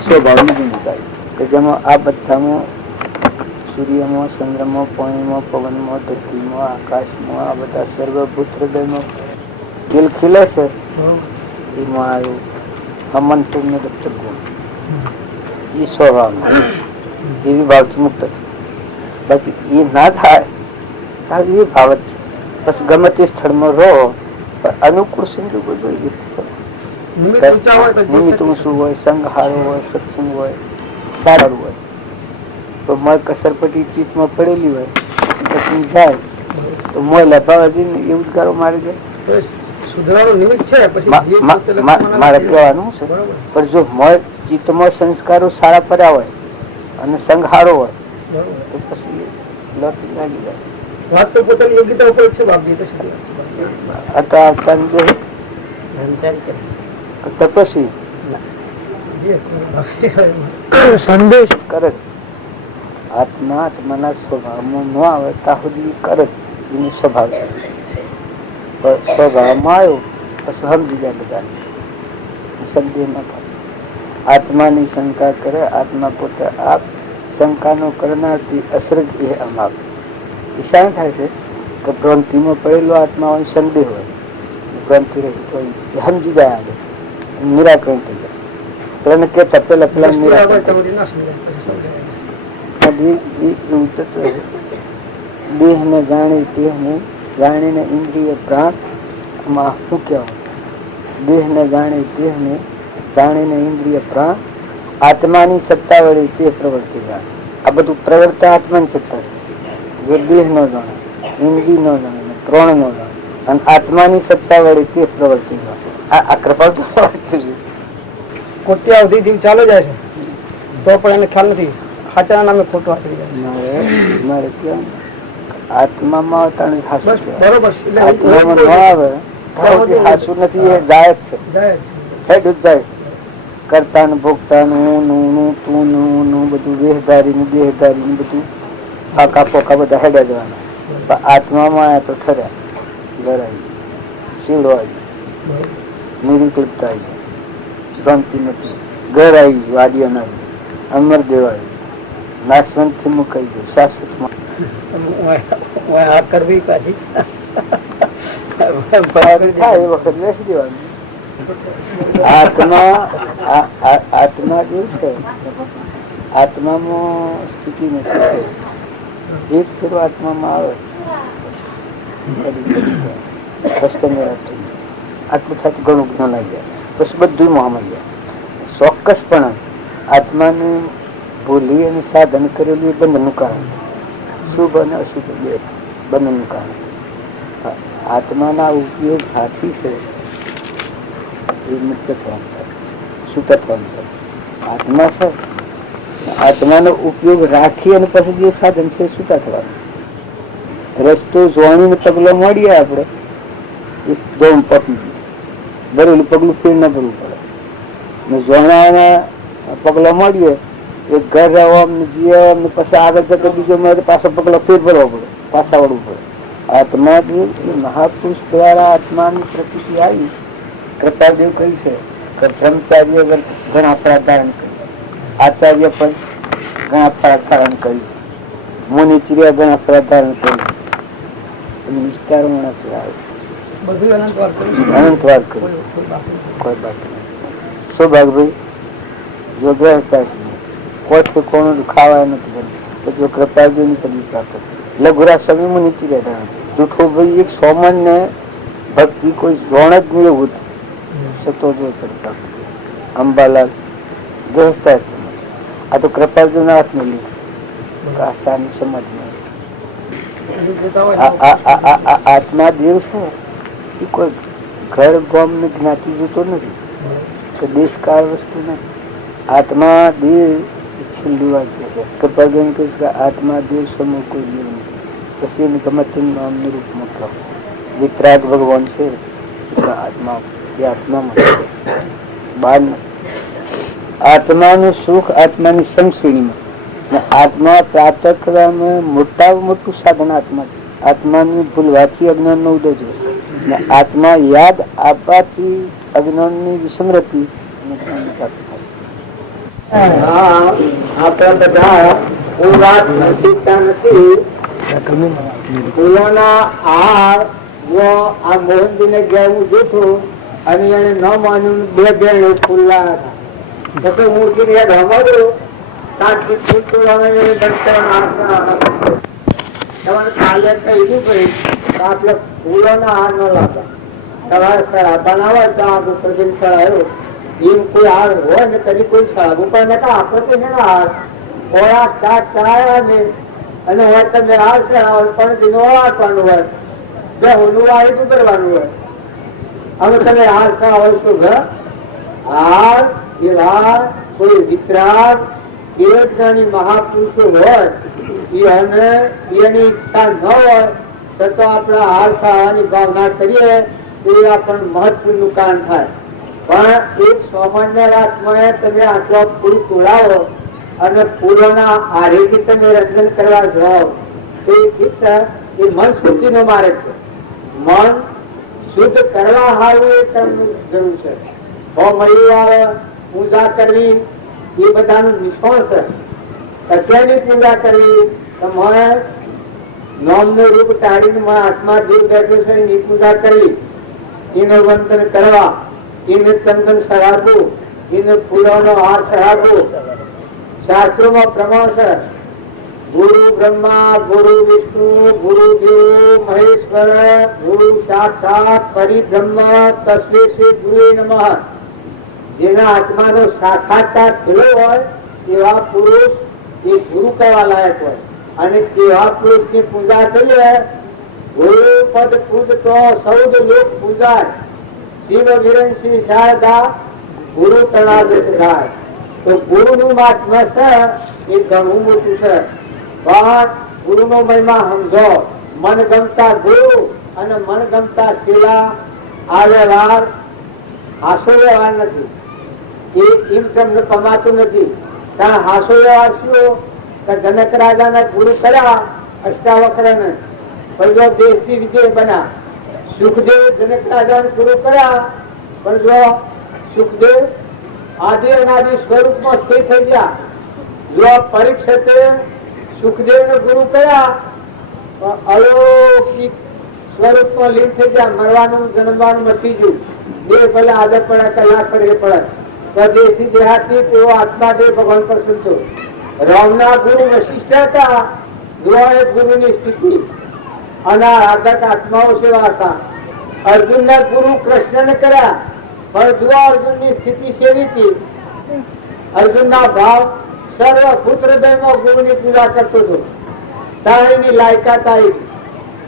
સ્વભાવની ભૂમિકા કે જેમાં આ બધામાં સૂર્યમાં, ચંદ્રમાં, પાણીમાં, પવનમાં, ધરતીમાં, આકાશમાં આ બધા સર્વભૂત હૃદયમાં દિલ ખીલે છે. એમાં આવ્યું અમન તુમ્ય દત્ત ગુણ એ સ્વભાવમાં એવી ભાવથી મુક્ત. બાકી એ ના થાય એ ભાવ જ છે. બસ ગમે તે સ્થળમાં રહો પણ અનુકૂળ સંજોગો જોઈએ. નિમિત્તમાં શું હોય, સંગ હારો હોય, સત્સંગ હોય, સારું હોય તો મય કસરપટ્ટી ચીતમાં પડેલી હોય પછી જાય તો મોય લભાવાજીને એવું જ ગારો મારી જાય. સુધારવાનું નિમિત્ત છે પછી મારે કહેવાનું છે. પણ જો મોય ચિત્તમાં સંસ્કારો સારા પડ્યા હોય અને સંગ હારો હોય તો પછી લખી લાગી જાય. વાત તો પોતાની યોગ્યતા ઉપર જ છે બાપજી. તપસ્વી સંદેશ કરે આત્મા આત્માના સ્વભાવમાં ન આવે ત્યાં સુધી કરે એનો સ્વભાવ છે. સ્વભાવમાં આવ્યો પછી સમજી જાય બધા સંદેહ ન થાય. આત્માની શંકા કરે આત્મા પોતે આપ શંકાનો કરનારથી અસરજ એ અમાપ. ઈશાન થાય છે કે ભ્રાંતિમાં પડેલો આત્મા હોય, સંદેહ હોય, ભ્રાંતિ રહી તો સમજી જાય આગળ નિરાકરણ થઈ જાય. પેલા કેતા પેલા પેલા દેહ ને જાણી દેહને જાણીને ઇન્દ્રિય પ્રાણ માં શું કહેવાય? દેહ ને જાણી દેહને જાણીને ઇન્દ્રિય પ્રાણ આત્માની સત્તા વળી તે પ્રવૃત્તિ જાણે. આ બધું પ્રવર્તા આત્માની સત્તા છે. જે દેહ નો જાણે, ઇન્દ્રિય નો જાણે, પ્રાણ નો જાણે અને આત્માની સત્તા વળી તે પ્રવૃત્તિ જાણે. આ કૃપા તો કોટ્યા અવધિ જીવ ચાલો જાય છે તો પણ એને ખ્યાલ નથી સાચા નામે ખોટું આચરી જાય. મારે કેમ આત્મામાં બરોબર આત્મામાં ન આવે હાસુ નથી. એ જાય જ છે, હેડ જ જાય છે. કરતા ને ભોગતા નું તું નું બધું વેહદારી નું દેહદારી નું બધું પાકા પોકા બધા હેડ્યા જવાના. પણ આત્મામાં આયા તો ઠર્યા લડાઈ શીડો આવી નિર્વિકલ્પતા આવી શાંતિ નથી. ઘર આવી ગયું આદિ અમર દેવાયું નાશવંત થી મુકાઈ ગયું શાશ્વતમાં. કરવી પાછી થાય એ વખત બેસી દેવાનું. આત્મા જેવું છે આત્મામાં સ્થિતિ નથી. એક ફેરો આત્મામાં આવે આટલું થાય ઘણું જ્ઞાન આવી જાય પછી બધું મોહમાં જાય. ચોક્કસપણે આત્માને ભૂલી અને સાધન કરેલું એ બંધનનું કારણ. શુભ અને અશુભ બે બંધનનું કારણ. આત્માના ઉપયોગ હાથી છે એ મુક્ત થવાનું થાય, છૂટા થવાનું થાય. આત્મા છે આત્માનો ઉપયોગ રાખી અને પછી જે સાધન છે છૂટા થવાનું. રસ્તો જોણીને પગલો મળીએ આપણે દોમ પતી ભરેલું પગલું ફેર ના ભરવું પડે ને જોણાના પગલો મળીએ એક ઘર રહેવા જીએ પછી આગળ જતો બીજો મળે પાછો પગલો ફેર ભરવો પડે, પાછા વળવું પડે. આત્મા જે મહાપુરુષ દ્વારા આત્માની પ્રતિતિ આવી. કૃપાદેવ કહ્યું છે કે બ્રહ્મચાર્ય ઘણા અપરાધ ધારણ કર્યું, આચાર્ય પણ ઘણા અપરાધ ધારણ કર્યું, મુનિચર્ય ઘણા અપરાધ ધારણ કર્યું, નિષ્ઠાર અનંતવાર કર્યું. કોઈ બાકી નહીં. સૌભાગભાઈ જો ગ્રહસ્થા કોઈ કોણ ખાવા નથી બનતું પછી કૃપાદેવ ની પદવી પ્રાપ્ત. લઘુરા સ્વામી મુનિચર્ય ધારણ. જૂઠો ભાઈ એક સોમન ને ભક્તિ કોઈ જોણ જ નહીં એવું સતો જો કરતા અંબાલાલ ગૃહસ્થાશ્રમ. આ તો કૃપાર્જુન હાથમાં લીધું આસ્થાની સમજ નહીં. જતા હોય આત્મા દેવ છે એ કોઈ ઘર ગામ ને જ્ઞાતિ જોતો નથી, દેશકાળ વસ્તુ નથી. આત્મા દેવ છેલ્લું વાક્ય છે. કૃપાબેન કહે છે કે આત્મા દેવ સમૂહ કોઈ દેવ નથી. પછી એની ગમત નામનું રૂપ મૂકો. વિતરાગ ભગવાન છે આત્મા, એ આત્મામાં બહાર આત્માનું સુખ આત્માની સમશ્રેણીમાં. આત્મા પ્રાપ્ત કરવામાં મોટામાં મોટું સાધન આત્મા છે. આત્માની ભૂલવાથી અજ્ઞાન નો ઉદય છે. આત્મા યાદ આપવાથી અજ્ઞાન ની વિસ્મૃતિ આપણા બધા ફૂલોના હાર આ મોહનજી ને ગેવું જોતું અને એને ન માન્યું, બે બેન ફૂલ લાયા હતા. હું રમાડું આપડે ફૂલોના હાર ન લાવતા. તમારે શરાબા ના હોય તો આપણું પ્રજન શરાયો એમ કોઈ હાર હોય ને કદી કોઈ શરાબું પણ નતા આપડે તો એના હાર ખોરાક શાક ચડાયા ને અને હોય તમે હાર શરાવો પણ તેનો આપવાનું હોય, બે હોનું વાયદું કરવાનું હોય. હવે તમે હાર શરાવો શું ઘર હાર એવા કોઈ વિતરાગ જ્ઞાની મહાપુરુષો હોય અને એની ઈચ્છા ન હોય તો આપણા હાર સાવાની ભાવના કરીએ તો એ આપણને મહત્વનું કારણ થાય. પણ એક સામાન્ય રાતમાં તમે આટલો ફૂલ તોડાવો અને ફૂલોના હારેથી તમે રંજન કરવા જાઓ તો એ મન શુદ્ધિ નો માર્ગ છે. મન શુદ્ધ કરવા હારું એ તમને જરૂર છે. પૂજા કરવી એ બધાનું નિષ્ફળ છે. સત્યની પૂજા કરવી મને નામનું રૂપ ટાળીને મારા આત્મા જે બેઠો છે એની પૂજા કરવી, એનું વંદન કરવા, એને ચંદન સરાવવું, એને ફૂલોનો હાર ચડાવવો. શાસ્ત્રોમાં પ્રમાણ છે ગુરુ બ્રહ્મા ગુરુ વિષ્ણુ ગુરુ દેવ મહેશ્વર ગુરુ સાક્ષાત પરિબ્રહ્મ તસ્મે શ્રી ગુરુ નમઃ. જેના આત્માનો સાક્ષાત્કાર થયો હોય એવા પુરુષ એ ગુરુ કહેવા લાયક હોય. અને જેવા પુરુષ ની પૂજા કરીએ ગુરુ પદ પૂજતો સૌદ લોક પૂજાય શિવ વિરંશી શારદા ગુરુ તણાદશ ગાય. તો ગુરુ નું મહાત્મા છે એ ઘણું મોટું છે. પણ ગુરુ નો મહિમા સમજો. મન ગમતા ગુરુ અને મન ગમતા શીલા આ વ્યવહાર હાસો વ્યવહાર નથી. એ એમ તમને કમાતું નથી. કારણ હાસો વ્યવહાર શું કે જનક રાજા ને ગુરુ કર્યા અષ્ટાવક્ર ને પણ જો દેશ થી વિજય બન્યા. સુખદેવ જનક રાજા ને ગુરુ કર્યા પણ જો સુખદેવ આદિ અનાદિ સ્વરૂપમાં સ્થિર થઈ ગયા. જો પરીક્ષિતે સુખદેવ ને ગુરુ કર્યા અલૌકિક સ્વરૂપમાં લીન થઈ ગયા. મરવાનું જન્મવાનું મટી ગયું. દેહ ભલે આદર પડે કલાક પડે પડે દેશી દેહાતી તેઓ આત્મા દેહ ભગવાન પર સંતો. રામના ગુરુ વશિષ્ઠ હતા. ગુરુ ની સ્થિતિ અને આગત આત્માઓ સેવા હતા. અર્જુન ના ગુરુ કૃષ્ણ ને કર્યા પણ જુઓ અર્જુન ની સ્થિતિ સેવી હતી. અર્જુન ના ભાવ સર્વ પુત્ર હૃદયમાં ગુરુ ની પૂજા કરતો હતો. તારીની લાયકાત આવી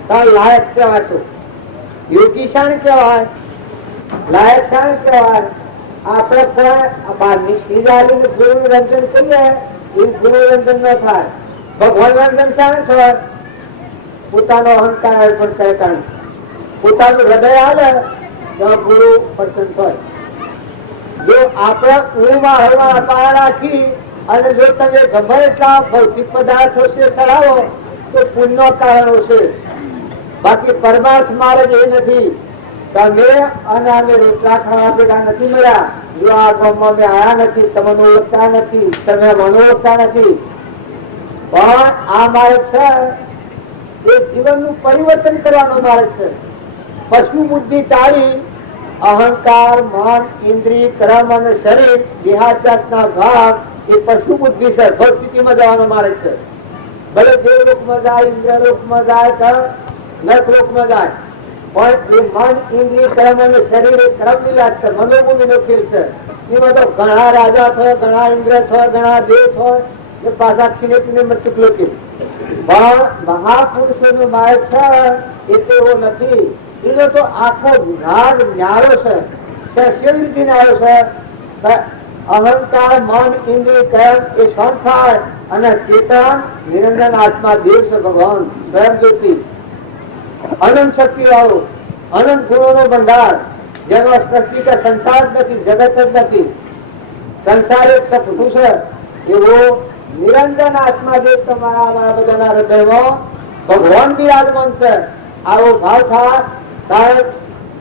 તાર લાયક કહેવાતો. યોગી શાણ કહેવાય, લાયક શાણ કહેવાય. આપણે પણ બહારની ચીજ આવીને ગુરુ રંજન કરીએ એ ગુરુ રંજન ન થાય. ભગવાન રંજન શાણ થાય પોતાનો અહંકાર પણ કરતા પોતાનું હૃદય આવે તો ગુરુ પ્રસન્ન થાય. જો આપણે ઊંઘમાં હળવા પાર રાખી અને જો તમે ગમે એટલા ભૌતિક પદાર્થો છે ચડાવો તો પુણ્ય કારણો છે. બાકી પરમાર્થ માર્ગ એ નથી. તમે અને અમે રોટલા ખાવા ભેગા નથી મળ્યા. જો આ ગામમાં અમે આયા નથી, તમે ઓળખતા નથી, તમે મને ઓળખતા નથી. પણ આ માર્ગ છે એ જીવનનું પરિવર્તન કરવાનો માર્ગ છે. પશુ બુદ્ધિ ટાળી અહંકાર મન ઇન્દ્રિય કર્મ અને શરીર દેહાત્યાસના ભાગ એ પશુ બુદ્ધિ છે. સ્થિતિમાં જવાનો માર્ગ છે. ભલે દેવલોકમાં જાય, ઇન્દ્રલોકમાં જાય, નરકલોકમાં જાય, પણ એ મન ઇન્દ્રિય કર્મ અને શરીર એ કર્મ લીલા છે. મનોભૂમિ નો ખેલ છે. એમાં તો ઘણા રાજા થયો, ઘણા ઇન્દ્ર થયો, ઘણા દેવ થયો એ પાછા ખીને પીને મૃત્યુક લોકી પણ મહાપુરુષોનો માર્ગ છે એ તો એવો નથી. એનો તો આખો વિભાગ ન્યારો છે. કેવી રીતે ન્યારો છે? અહંકાર, મન, ઇન્દ્રિય, કર્મ એ શાંત થાય અને ચેતન નિરંજન આત્મા દેવ છે ભગવાન સ્વયં જ્યોતિ, અનંત શક્તિ વાળો, અનંત ગુણો નો ભંડાર, જેનો સૃષ્ટિ का સંસાર જ નથી, જગત જ નથી, સંસાર એક સપનું છે. એવો નિરંજન આત્મા દેવ તમારા બધાના હૃદયમાં ભગવાન બિરાજમાન છે. આવો ભાવ થાય ત્યારે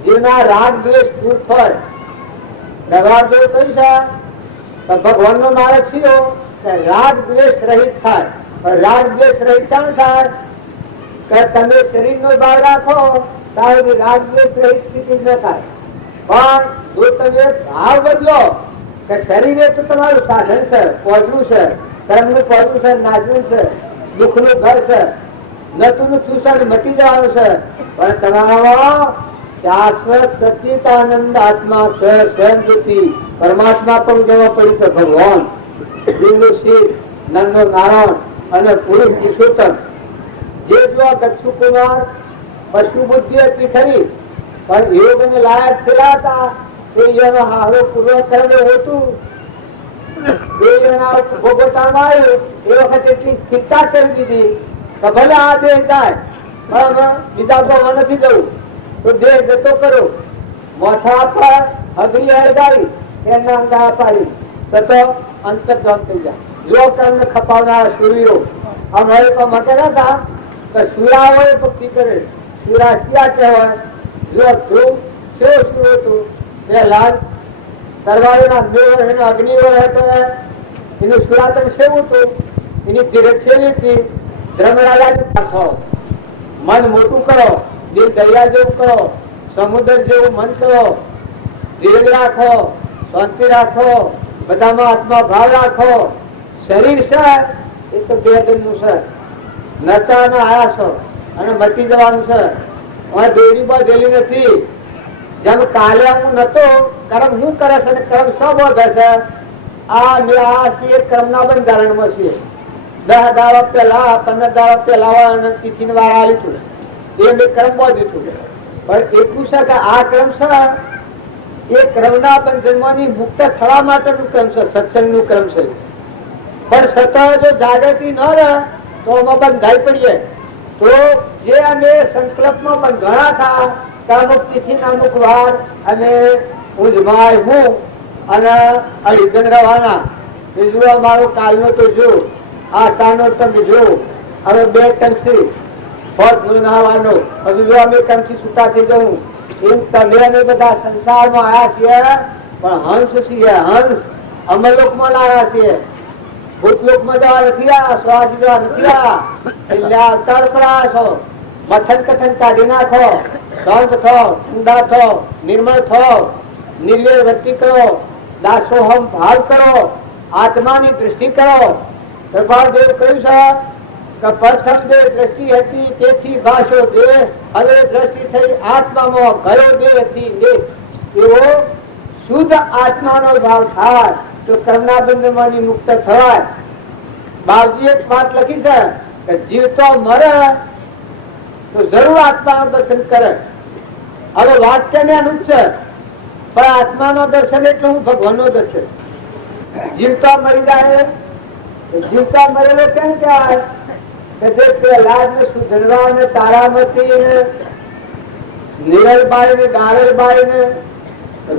જીવના રાગ દ્વેષ દૂર થાય. ભગવાન જેવું કહ્યું છે ભગવાન નો માર્ગ થયો રાગ દ્વેષ રહિત થાય. રાગ દ્વેષ રહિત ક્યાં થાય કે તમે શરીર નો ભાવ રાખો ત્યારે રાગ દ્વેષ રહિત સ્થિતિ ન થાય. પણ જો તમે ભાવ બદલો કે શરીર એ તો તમારું સાધન છે, પહોંચવું છે, કર્મ નું પહોંચવું છે, નાચવું છે, દુઃખ નું ઘર છે, નતું નું ચૂસન મટી જવાનું છે, પણ તમારામાં શાશ્વત સચિતાનંદ આત્મા છે, સ્વયં જ્યોતિ પરમાત્મા પણ જેમાં પડી છે ભગવાન બિંદુ શિવ, નંદો નારાયણ અને પુરુષ પુરુષોત્તમ. જે જો ગચ્છુ કુમાર પશુ બુદ્ધિ હતી ખરી પણ યોગ ને લાયક થયેલા હતા. એ એનો હારો પૂર્વ કરેલું હતું. ભોગવટામાં આવ્યું એ વખતે એટલી સ્થિરતા કરી દીધી કે ભલે આ દેહ જાય પણ બીજા ભગવાન નથી જવું તો દેહ જતો કરો. મોથા પર હગરી હળગાવી એના અંગા પાડી તો અંતર્ધાન થઈ જાય. જો તમને ખપાવનાર સુરીરો અમારે તો મતે હતા કે સુરા હોય ભક્તિ કરે. સુરા ક્યાં કહેવાય? જો તું કેવો સુર હતું પેલા તરવાળીના મેળ એને અગ્નિવર હતો એનું સુરાતન સેવું હતું, એની ધીરજ સેવી હતી. ધર્મરાજાની રાખો, મન મોટું કરો, દિલ દરિયા જેવું કરો, સમુદ્ર જેવું મન કરો, ધીરજ રાખો, શાંતિ રાખો, બધામાં આત્મા ભાવ રાખો. શરીર છે એ તો બે દિનનું છે, નતા અને આયા છો અને મટી જવાનું છે. દેવી બાંધેલી નથી. જેમ કાલે હું નતો કર્મ શું કરે છે અને કર્મ શું બોધે છે? આ છીએ કર્મ ના બંધારણમાં છીએ. 10 દાડા પહેલા 15 દાડા પહેલા તિથિ વાર આવી છું એ મેં કર્મ બોધ્યું છું. પણ એટલું છે કે આ ક્રમ છે એ ક્રમના બંધનમાંથી મુક્ત થવા માટેનું ક્રમ છે, સત્સંગનું ક્રમ છે. પણ સતત જો જાગૃતિ ન રહે તો અમે બંધાઈ પડીએ. તો જે અમે સંકલ્પમાં બંધણા હતા કે અમુક તિથિ અમુક વાર અને ઉજમાય હું અને અડીગન રવાના બીજું અમારો કાલનો તો જો આ કાનો તંગ જો હવે 2 ટંકથી હોત નાવાનો હજુ જો અમે ટંકથી છૂટા થઈ જવું એમ તમે અમે બધા સંસારમાં આવ્યા છીએ પણ હંસ છીએ. હંસ અમરલોકમાં લાવ્યા છીએ, ભૂતલોકમાં જવા નથી આવ્યા, સ્વાદ જવા નથી આવ્યા. એટલે અવતાર પર આવ્યા છો. મથન કથન કાઢી નાખો, શાંત થો, ઊંડા થો, નિર્મળ થો, નિર્વેર વૃત્તિ કરો, દાસોહમ ભાવ કરો, આત્માની દૃષ્ટિ કરો. પ્રભાદેવ કહ્યું છે કે પ્રથમ દેહ દ્રષ્ટિ હતી તેથી ભાષો દેહ, હવે દ્રષ્ટિ થઈ આત્મામાં ગયો દેહ હતી દેહ. એવો શુદ્ધ આત્માનો ભાવ થાય તો કર્મના બંધનમાંથી મુક્ત થવાય. બાવજી એક વાત લખી છે કે જીવતો મરે તો જરૂર આત્માનું દર્શન કરે. હવે વાક્ય ને અનુપ છે પણ આત્માનો દર્શન એટલે હું ભગવાનનો દર્શન. જીવતા મરી જાય, જીવતા મરેલો કેમ કહેવાય કે જે પ્રહલાદ ને સુધરવા ને તારામતી ને નિરલબાઈ ને ગારલબાઈ ને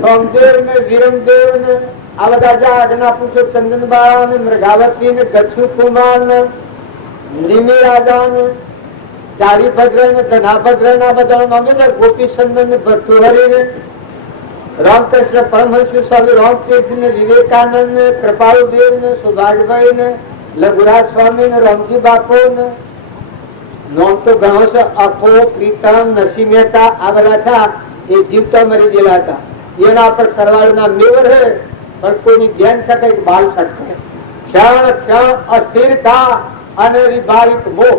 રામદેવ ને વિરમદેવ ને આ બધા આગના પુરુષો ચંદનબાળા ને મૃગાવતી ને ગચ્છુ કુમાર ને નિમી રાજા ને ચારીભદ્ર ને ધનાભદ્ર ના બધા નામે છે. ગોપીચંદન ને ભર્તુહરી ને રામકૃષ્ણ પરમહંસ સ્વામી રામતીર્થ ને વિવેકાનંદ ને કૃપાળુદેવ ને સુભાષભાઈ ને લઘુરાજ સ્વામી ને રામજી બાપુ ને નામ તો ઘણો છે. અખો, પ્રીતમ, નરસિંહ મહેતા આ બધા હતા એ જીવતા મરી ગયેલા હતા. એના પર સરવાળના મેવર હે પણ કોઈની ધ્યાન શકે બાલ શકે. ક્ષણ ક્ષણ અસ્થિરતા અને વિભાવિત મોહ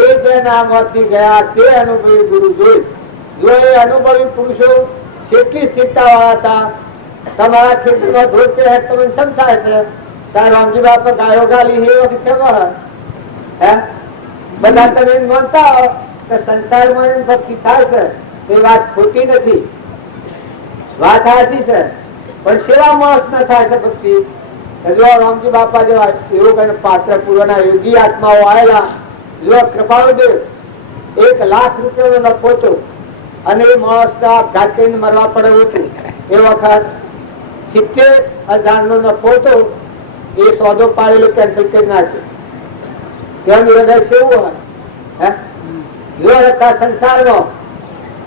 એ જેનામાંથી ગયા તે અનુભવી ગુરુ જોઈ. જો એ અનુભવી પુરુષો કેટલી સ્થિરતા વાળા હતા. તમારા ખેતીમાં ધોધ કે તમને સમ થાય છે ત્યાં રામજી બાપા ગાયો ગાલી એ વખત હે બધા તમે એમ માનતા હો કે સંસારમાં એમ ભક્તિ થાય છે, એ વાત ખોટી નથી, વાત સાચી છે, પણ સેવા માણસ ન થાય છે ભક્તિ. જો રામજી બાપા જેવા એવું કઈ પાત્ર પૂર્વના યોગી આત્માઓ આવેલા, જો કૃપાળુદેવ 1 લાખ રૂપિયાનો નફો હતો અને એ માણસ ઘાટ કરીને મરવા પડે હતું. એ વખત 70,000 નો નફો હતો, એ સોદો પાડેલો કેન્સલ કરી નાખ્યો. તેનું હૃદય કેવું હોય? જો હતા સંસારમાં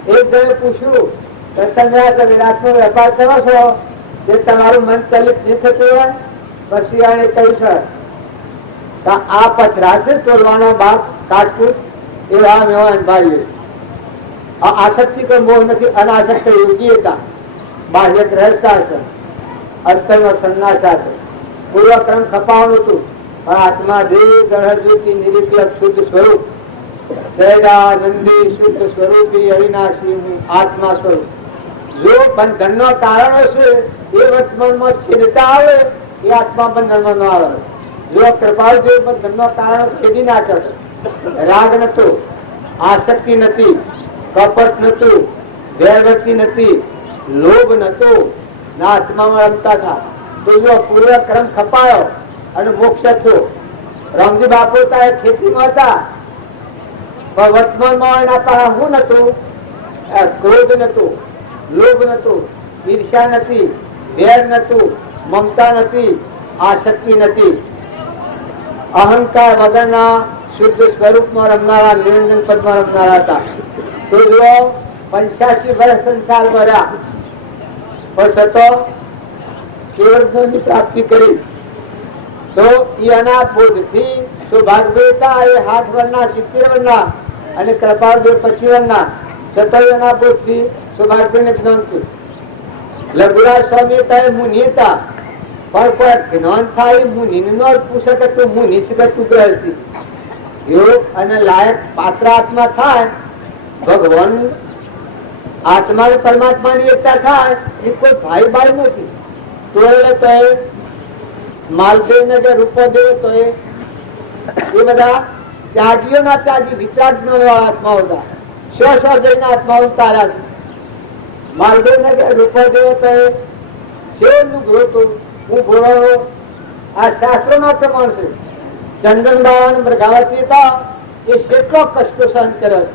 એક જણે પૂછ્યું કે તમે આ વિરાટનો વેપાર કરો છો, જે તમારું મન ચલિત નહીં થતું હોય? પછી આને કહ્યું છે કે આ પથરાશે તોડવાનો બાપ કાટકૂટ એવા મેવાન ભાઈ. આ આસક્તિ કોઈ મોહ નથી, અનાસક્ત યોગી હતા, બાહ્ય ગ્રહસ્થા છે, અંતરમાં સન્નાસા છે. પૂર્વક્રમ ખપાવવાનું હતું, પણ આત્મા દેહ ગણર જ્યોતિ નિરીક્ષક શુદ્ધ સ્વરૂપ સહેજાનંદી શુદ્ધ સ્વરૂપી અવિનાશી આત્મા સ્વરૂપ. જો બંધનનો કારણો છે એ વર્તમાનમાં છેડતા આવે, એ આત્મા બંધનમાં ન આવે. જો કૃપાળ જે બંધનનો કારણો છેડી નાખે છે, રાગ નતો, આસક્તિ નથી, કપટ નતું, વેરવર્તી નથી, લોભ નતો, ના આત્મામાં રમતા હતા, તો જો પૂર્વ ક્રમ ખપાયો અને મોક્ષ થયો. રામજી બાપુ ખેતીમાં હતા, પણ વર્તમાનમાં એના પાસે શું નતું? ક્રોધ નતું, લોભ નતું, ઈર્ષ્યા નથી, વેર નતું, મમતા નથી, આસક્તિ નથી. અહંકાર વગરના શુદ્ધ સ્વરૂપમાં રમનારા, નિરંજન પદમાં રમનારા હતા. તો જો 85 વર્ષ સંસાર ભર્યા, પણ છતાં કેવળ પ્રાપ્તિ કરી. તો એના બોધથી સૌભાગ્યતા એ 60 વર્ષના, 70 વર્ષના અને કૃપાળદેવ 25 વર્ષના, છતાં એના બોધથી સૌભાગ્યને જ્ઞાન થયું. લઘુરાજ સ્વામી હતા, મુનિ હતા, પણ કોઈ જ્ઞાન થાય મુનિ નો પૂછે કે તું મુનિ છે કે તું ગ્રહસ્થી? યોગ અને લાયક પાત્ર આત્મા થાય, ભગવાન આત્મા પરમાત્મા ની એકતા થાય, એ કોઈ ભાઈ ભાઈ નથી. તો એ માલદેવ ને જે રૂપદેવ તો એ બધા ત્યાગીઓના ત્યાગી વિચાર આત્માઓ હતા. સ્વ જઈને આત્માઓ તાર્યા છે. માલદેવ ને જે રૂપદેવ તો એ શેરનું ગ્રોતું હું ભોળો. આ શાસ્ત્રો નો પ્રમાણ છે. ચંદનબાન મૃગાવતી હતા, એ કેટલો કષ્ટો સહન કર્યો છે,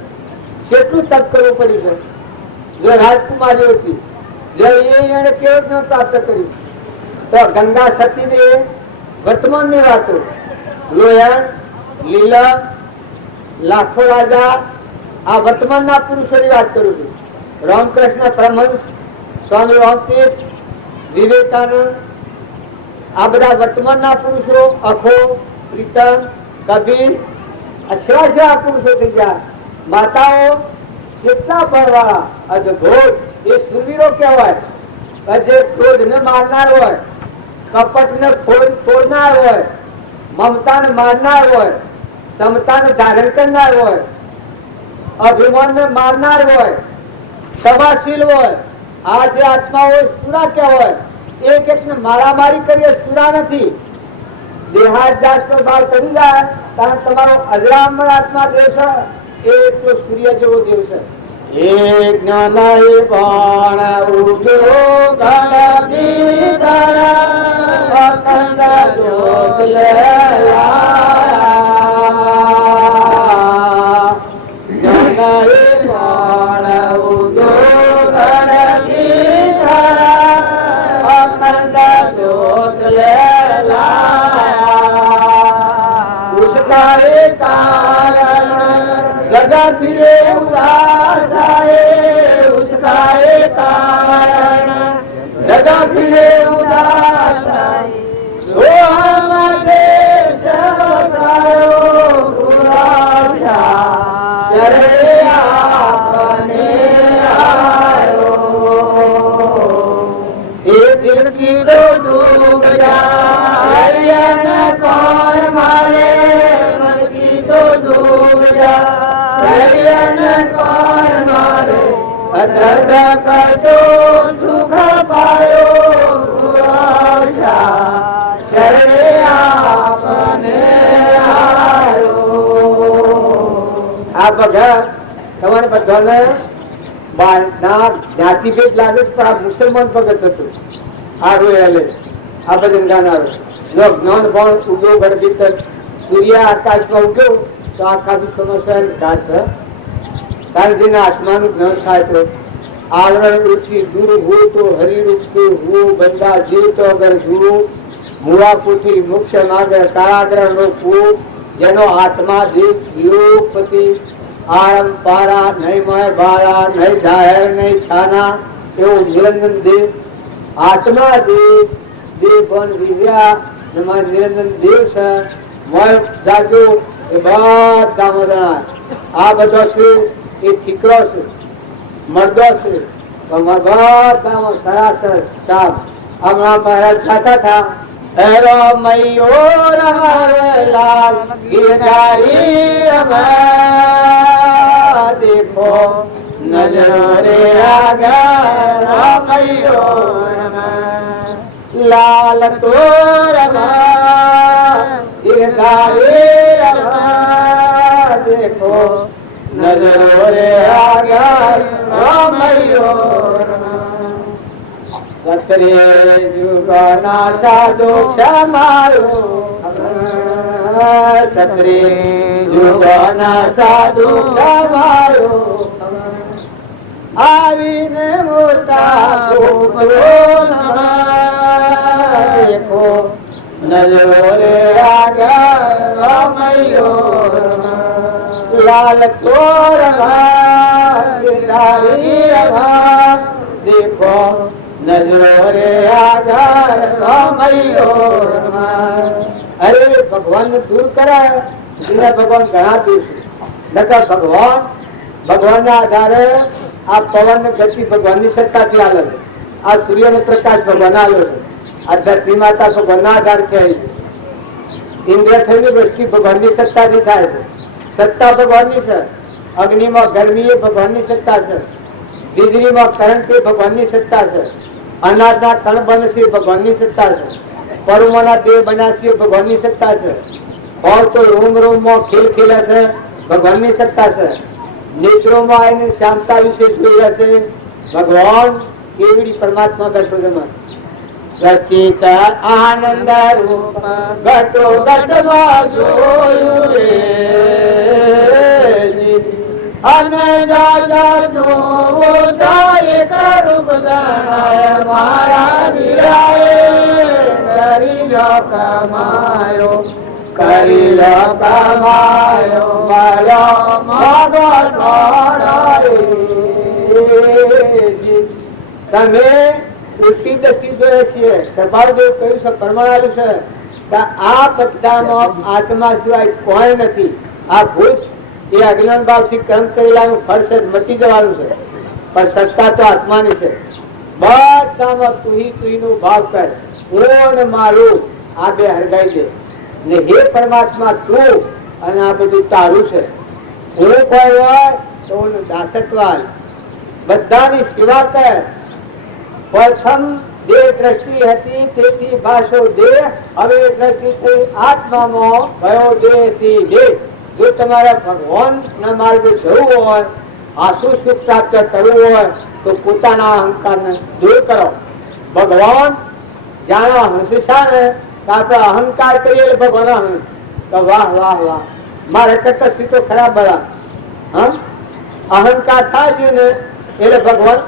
કેટલું તપ કરવું પડ્યું છે. જો રાજકુમારીઓ હતી, જો એને કેવું જ્ઞાન પ્રાપ્ત કર્યું, તો ગંગા સતી ને વર્તમાન ની વાતો, લોયણ, લીલા, લાખો રાજા, આ વર્તમાન ના પુરુષો ની વાત કરું છું. રામકૃષ્ણ પરમહંસ, સ્વામી રામતીર્થ, વિવેકાનંદ, આ બધા વર્તમાન ના પુરુષો, અખો, પ્રીતમ, કબીર, અશ્રા પુરુષો થઈ ગયા. માતાઓ કેટલા ભરવાળા, અદભુત, એ સુરવીરો કહેવાય. જે ક્રોધ ને મારનાર હોય, કપટ ને ફોડનાર હોય, મમતા ને મારનાર હોય, સમતા ને ધારણ કરનાર હોય, અભિમાન ને મારનાર હોય, સભાશીલ હોય. આ જે આત્માઓ સુરા કહેવાય. એક એક ને મારામારી કરીએ સુરા નથી. દેહાદાસ નો ભાવ કરી જાય કારણ તમારો અજરામર આત્મા દેવ છે, એ તો સૂર્ય જેવો દેવ છે. એક જ્ઞાનાય બાણ ઉજો ગણ ભીતર અખંડ જ્યોત લેલા. જ્ઞાનાય બાણ ઉજો ગણ ભીતર અખંડ જ્યોત લેલા. ઉસકાએ કારણ जगत ये उदास आए, उसका एक कारण जगत ये उदास आए. सो हम देश बतायो पुराणा चले आपने आयो. ये दिल की तो डूब जाए कौन मारे, मन की तो डूब जाए कटो सुख पायो शरणे आपने आयो. આ બધા તમારે બધાને જ્ઞાતિ ભેદ લાગે પણ આ મુસલમાન ભગત હતું. આ રોયલે આ ભજન ગાનારો જો જ્ઞાન પણ ઉગ્યો ગણિત સૂર્ય આકાશમાં ઉગ્યો તો આખા વિશ્વમાં સ્વયં ઘાત કારણ જેના આત્માનું જ્ઞાન થાય તો આવરણ ઓછી દૂર હો તો હરિરૂપ તો હો બંદા જીવ તો અગર જુઓ મુવા પૂછી મોક્ષ માગે કારાગ્રહ નો પૂ જેનો આત્મા દીપ વિલોપતિ આરમ પારા નહીં મય બારા નહીં જાહેર નહીં છાના એવો નિરંજન દેવ આત્મા દેવ દેવ બન વિદ્યા નિરંજન દેવ છે મય જાજો એ બધા મદણા આ બધો છે એ ઠીકરો છે મર્દો છે બધામાં સરાસર સાપ હમણાં મહારાજ ખાતા था हेरो मयूर लाल गिरधारी देखो नजरो रे आ गया मयूर लाल तोर गिरधारी देखो नजरो रे आ गया मयूर सत्रे जुगना साधु क्षमायो सत्रे जुगना साधु क्षमायो आવીને મોટા देखो नजरो रे आगा मयूर लाल तोर देखो नजरो रे आगा मयूर अरे भगवान दूर कराय भगवान घણા દૂર છે ભગવાન ના આધારે આ પવન ગતિ ભગવાન ની સત્તા થી આલે આ સૂર્ય નો પ્રકાશ ભગવાન આલે આ ધરતી માતા ભગવાન ના આધાર છે ઇન્દ્રિય થયેલી વૃષ્ટિ ભગવાન ની સત્તા થી થાય છે સત્તા ભગવાન ની છે અગ્નિ માં ગરમી એ ભગવાન ની સત્તા છે વીજળી માં કરંટ એ ભગવાન ની સત્તા છે અનાજ ના કણ બનશે ભગવાન ની સત્તા છે પરુમો ના દેહ બનાવશે ભગવાન ની સત્તા છે और तो रूम रूम में खेल खेले છે ભગવાન ની સત્તા છે નેત્રો માં આવીને શાંતા વિશે જોઈ હશે ભગવાન કેવડી પરમાત્મા દર્શન રચિત આનંદ રૂપ ઘટો ઘટમાં જોયું રે અને જાજો જાય કરુપ ગણાય મારા વિરાય કરી લો કમાયો કરી લો કમાયો મારો તમે ઉલટી દસી જોઈએ છીએ કૃપાળદેવ કહ્યું છે પરમાણુ છે કે આ બધામાં આત્મા સિવાય કોઈ નથી આ ભૂત એ અજ્ઞાન ભાવથી કર્મ કરેલાનું ફળ છે મટી જવાનું છે પણ સત્તા તો આત્માની છે બધામાં તુહી નું ભાવ કર હું ને મારું આ બે હરગાઈ દે ને હે પરમાત્મા તું અને આ બધું તારું છે હું કોઈ હોય તો દાસત્વાલ બધાની સેવા કર પ્રથમ દેહ દ્રષ્ટિ હતી તેથી ભાષો દેહ હવે દ્રષ્ટિ થઈ આત્મામાં ભયો દેહ થી દેહ જો તમારા ભગવાન ના માર્ગે જવું હોય આશુ સુખ પ્રાપ્ત કરવું હોય તો પોતાના અહંકારને દૂર કરો ભગવાન જાણો હંસા ને આપણે અહંકાર કરીએ ભગવાન તો વાહ વાહ વાહ મારે કરતા સીધો ખરાબ બરા અહંકાર થાય ને એટલે ભગવાન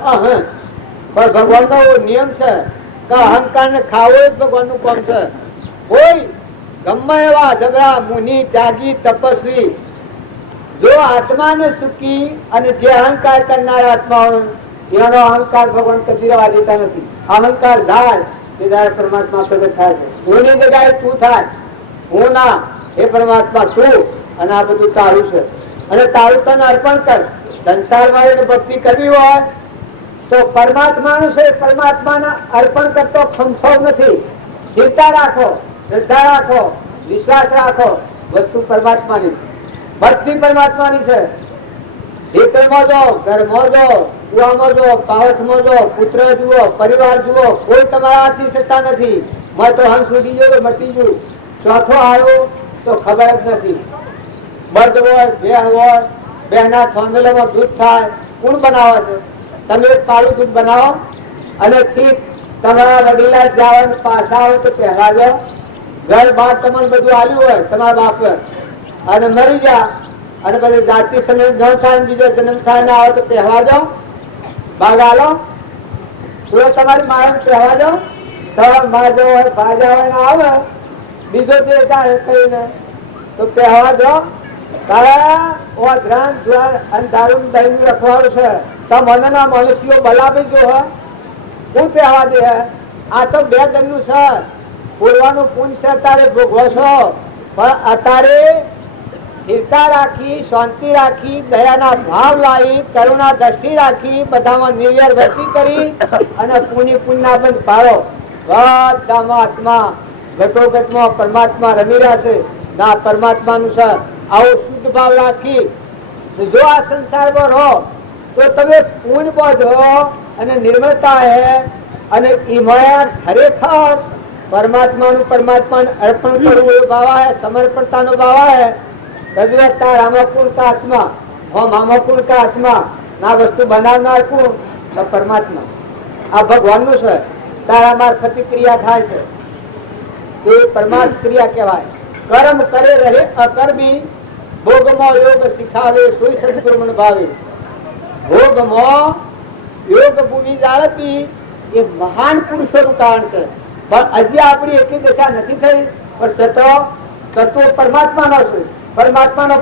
પણ ભગવાન નો નિયમ છે કે અહંકાર ને ખાવો જ ભગવાન નું કામ છે કોઈ ગમે એવા ઝઘડા મુનિ ત્યાગી તપસ્વી જો આત્માને સુખી અને જે અહંકાર કરનારા આત્માઓ એનો અહંકાર ભગવાન કદી રહેવા દેતા નથી અહંકાર જાય ત્યારે પરમાત્મા પ્રગટ થાય છે હું ની જગ્યાએ તું થાય હું ના એ પરમાત્મા તું અને આ બધું તારું છે અને તારું તને અર્પણ કર સંસારમાં એને ભક્તિ કરવી હોય તો પરમાત્માનું છે પરમાત્માના અર્પણ કરતો ખંભો નથી ચિંતા રાખો શ્રદ્ધા રાખો વિશ્વાસ રાખો વસ્તુ પરમાત્માની ભક્તિ પરમાત્માની છે ખેતરમાં જો ઘરમાં જો કુવામાં જો પાવઠમાં જો પુત્ર જુઓ પરિવાર જુઓ કોઈ તમારા હાથની સત્તા નથી મેં તો હંસ સુધી ગયો મટી ગયું ચોથો આવ્યો તો ખબર જ નથી બર્દ હોય ભેણ હોય બેના થોંદલામાં દૂધ થાય, કોણ બનાવે છે? તમે એક પાલું દૂધ બનાવો અને ઠીક તમારા વડીલા જાવ પાછા આવે તો પહેલા જાઓ, ઘર બાર તમને બધું આવ્યું હોય તમારા બાપે અને મરી જા અને પછી જાતિ સમય ન થાય બીજો જન્મ થાય ને આવે તો પહેવા જાઓ, ભાગ આલો તમારી મારે પહેવા જાઓ, માજો હોય ભાજા હોય ને આવે બીજો જે થાય કહીને તો પહેવા જાઓ. દારૂ દહીં રખવાડું છે તો મને ના મનુષ્યો બલાબી જો હે હું પહેવા દે. આ તો બે જણનું છે, પૂરવાનું પુણ્ય છે અત્યારે ભોગવો છો, પણ અત્યારે સ્થિરતા રાખી, શાંતિ રાખી, દયાના ભાવ લાવી, કરુણા દ્રષ્ટિ રાખી, બધામાં નિર્વેર વૃત્તિ કરી અને પુણ્યના બંધ પાડો. બધામાં આત્મા ઘટોઘટમાં પરમાત્મા રમી રહ્યા છે ના પરમાત્માનું છે. આવો શુદ્ધ ભાવ રાખી જો આ સંસારમાં રહો તો તમે પૂર્ણ પહોંચો અને નિર્મળતા હે અને ઈમાન ખરેખર પરમાત્માને અર્પણ કરવું એ ભાવ હે, સમર્પણતાનો ભાવ હે. રજૂઆત રામાકુળ કા આત્મા હો મામાકુળ કા આત્મા ના વસ્તુ બનાવનાર કોણ? પરમાત્મા. આ ભગવાનનું છે. તારા મારફતે ક્રિયા થાય છે તે પરમાર્થ ક્રિયા કહેવાય. કર્મ કરે રહે અકર્મી, ભોગમાં યોગ શીખાવે સોય સદગુરુ ભાવે. ભોગમાં યોગ ભૂમિ જાળવી એ મહાન પુરુષોનું કારણ છે. પણ હજી આપણી એટલી દશા નથી થઈ. પણ તત્વો પરમાત્માનો છે. પરમાત્માને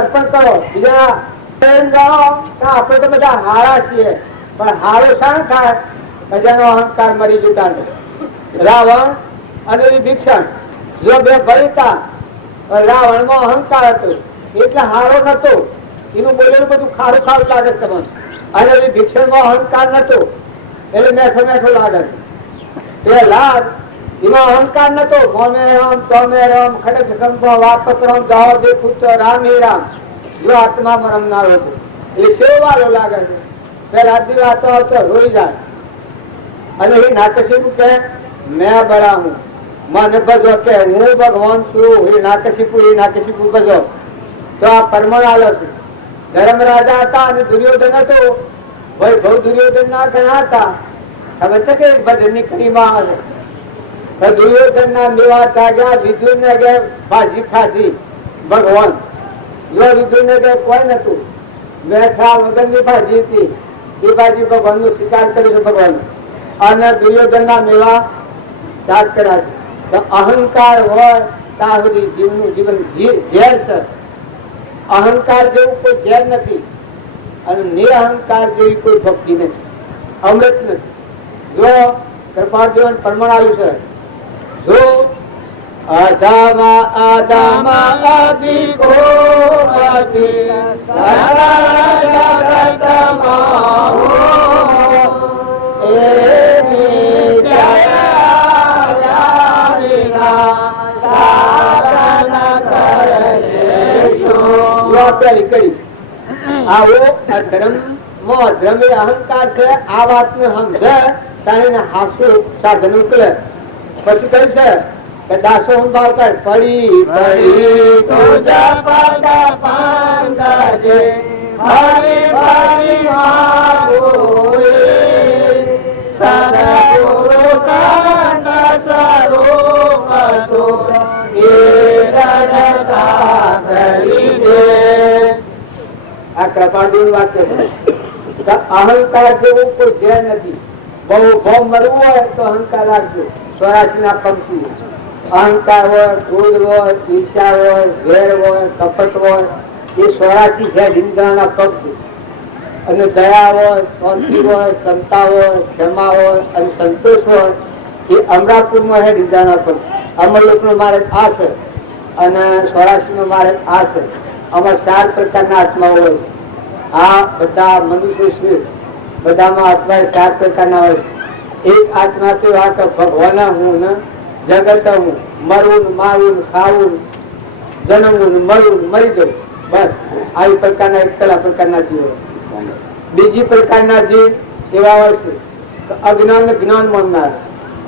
અર્પણ કરો. બીજા આપણે તો બધા હારા છીએ, પણ હારો શાણ થાય? બધાનો અહંકાર મરી જતા. રાવણ અને વિભીષણ જો બે ભયતા, રાવણ માં અહંકાર હતો એટલે હારો નતો, એનું બોલેલું બધું ખારું ખારું લાગે તમને. અને વિભીષણ માં અહંકાર નતો એટલે મેઠો મેઠો લાગે. પેલા એમાં અહંકાર નતો. મોમે રામ તોમે રામ ખડક કંપો વાપત રામ જાઓ દેખું તો રામ હે રામ. જો આત્મામાં રમનાર હતો એ સેવાળો લાગે છે. પેલા દિવાતો આવતો રોઈ જાય અને એ નાટક કે મેં બળા હું, મને બજો કે હું ભગવાન છું. એ નાકશીપુ બજો તો આ પરમણ આલો છે. ધર્મ રાજા હતા અને દુર્યોધન હતો. વૈભવ દુર્યોધન ના ઘણા હતા. ખબર છે કે ભજનની કડીમાં આવે દુર્યોધન ના મેવા તાગ્યા, વિદુર ને કે ભાજી ખાધી ભગવાન. જો વિદુર ને કે કોઈ નતું, મેઠા વગર ની ભાજી હતી એ ભાજી ભગવાન નું શિકાર કર્યું છે ભગવાન. અને દુર્યોધન ના મેવા ત્યાગ કર્યા છે. અહંકાર હોય ત્યાં સુધી જીવન ઝેર છે. અહંકાર જેવું કોઈ ઝેર નથી અને નિરહંકાર જેવી કોઈ ભક્તિ નથી, અમૃત નથી. જો કૃપાજીવન પરમાણુ છે. જો આદામાં આદિ આવો ધર્મ એ અહંકાર છે. આ વાત ને સમજે તાણે હાસુ સાધન ઉકલે. પછી કઈ છે કે દાસો સંભાવ કર પડી પડી તુજા પદા પાંગજે હરી હરી માગોએ સદગુરુ કાંડ સ્વરૂપ તો એ રડતા કરી દે. આ કૃપાળુ વાક્ય છે. અહંકાર જેવું કોઈ ઝેર નથી. બહુ ભાવ મરવું હોય તો અહંકાર રાખજો. 84 ના પક્ષી અહંકાર હોય, ક્રોધ હોય, ઈર્ષા હોય, ઝેર હોય, કપટ હોય, એ 84 ઝેર હિંદુના પક્ષી. અને દયા હોય, શાંતિ હોય, ક્ષમતા હોય, ક્ષમા હોય અને સંતોષ હોય એ અમરાપુરમાં હે હિંદાના પક્ષી. અમરલોક નો માર્ગ આ છે અને 84 નો માર્ગ આ છે. આમાં 4 પ્રકારના આત્મા હોય. આ બધા મનુષ્ય છે, બધામાં આત્મા 4 પ્રકારના હોય. એક આત્મા તો આ કે ભગવાન હું ને જગત હું, મરવું મારવું ખાવું, જન્મવું મળવું મરી જવું, બસ આવી પ્રકારના એકલા પ્રકારના જીવ. બીજી પ્રકારના જીવ એવા હોય છે અજ્ઞાન જ્ઞાન માનનાર.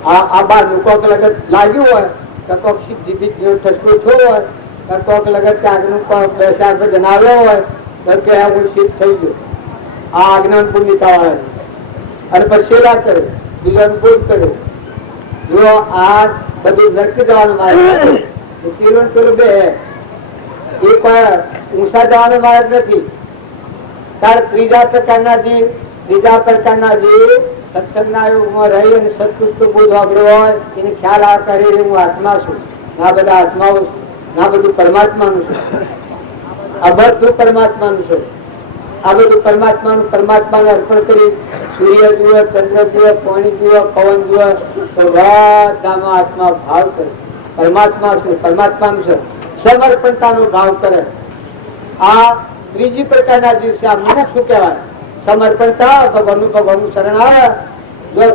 આ બાર કોક લગત લાગ્યું હોય તો કોક સિદ્ધિ ઠસકો થયો હોય, કોક લગત આગનું કોક 2-4 જણાવ્યો હોય તો કે હું સિદ્ધ થઈ ગયો. આ અજ્ઞાન પુણ્યતા અને પછી સેવા કરે, બીજાનું ભોગ કરે. જો આ બધું નરકી જવાનું માર્ગ, પેલું બે એ પણ ઊંચા જવાનો માર્ગ નથી. તાર ત્રીજા પ્રકારના જીવ સત્સંગના યોગમાં રહી અને સત્પુસ્તક બોધ વાપર્યો હોય એને ખ્યાલ આવતા રહી હું આત્મા છું, ના બધા આત્માઓ છું, ના બધું પરમાત્માનું છે. આ બધું પરમાત્માનું છે. આ બધું પરમાત્માને અર્પણ કરી સૂર્ય જુએ, ચંદ્ર જુએ, પાણી જુએ, પવન જુએ તો બધામાં આત્મા ભાવ કરે. પરમાત્મા છે, પરમાત્માનું છે, સમર્પણતાનો ભાવ કરે. આ ત્રીજી પ્રકારના જીવ છે. આ મુખ શું કહેવાય? સમર્પણતા, ભગવાનનું શરણ આવે. જો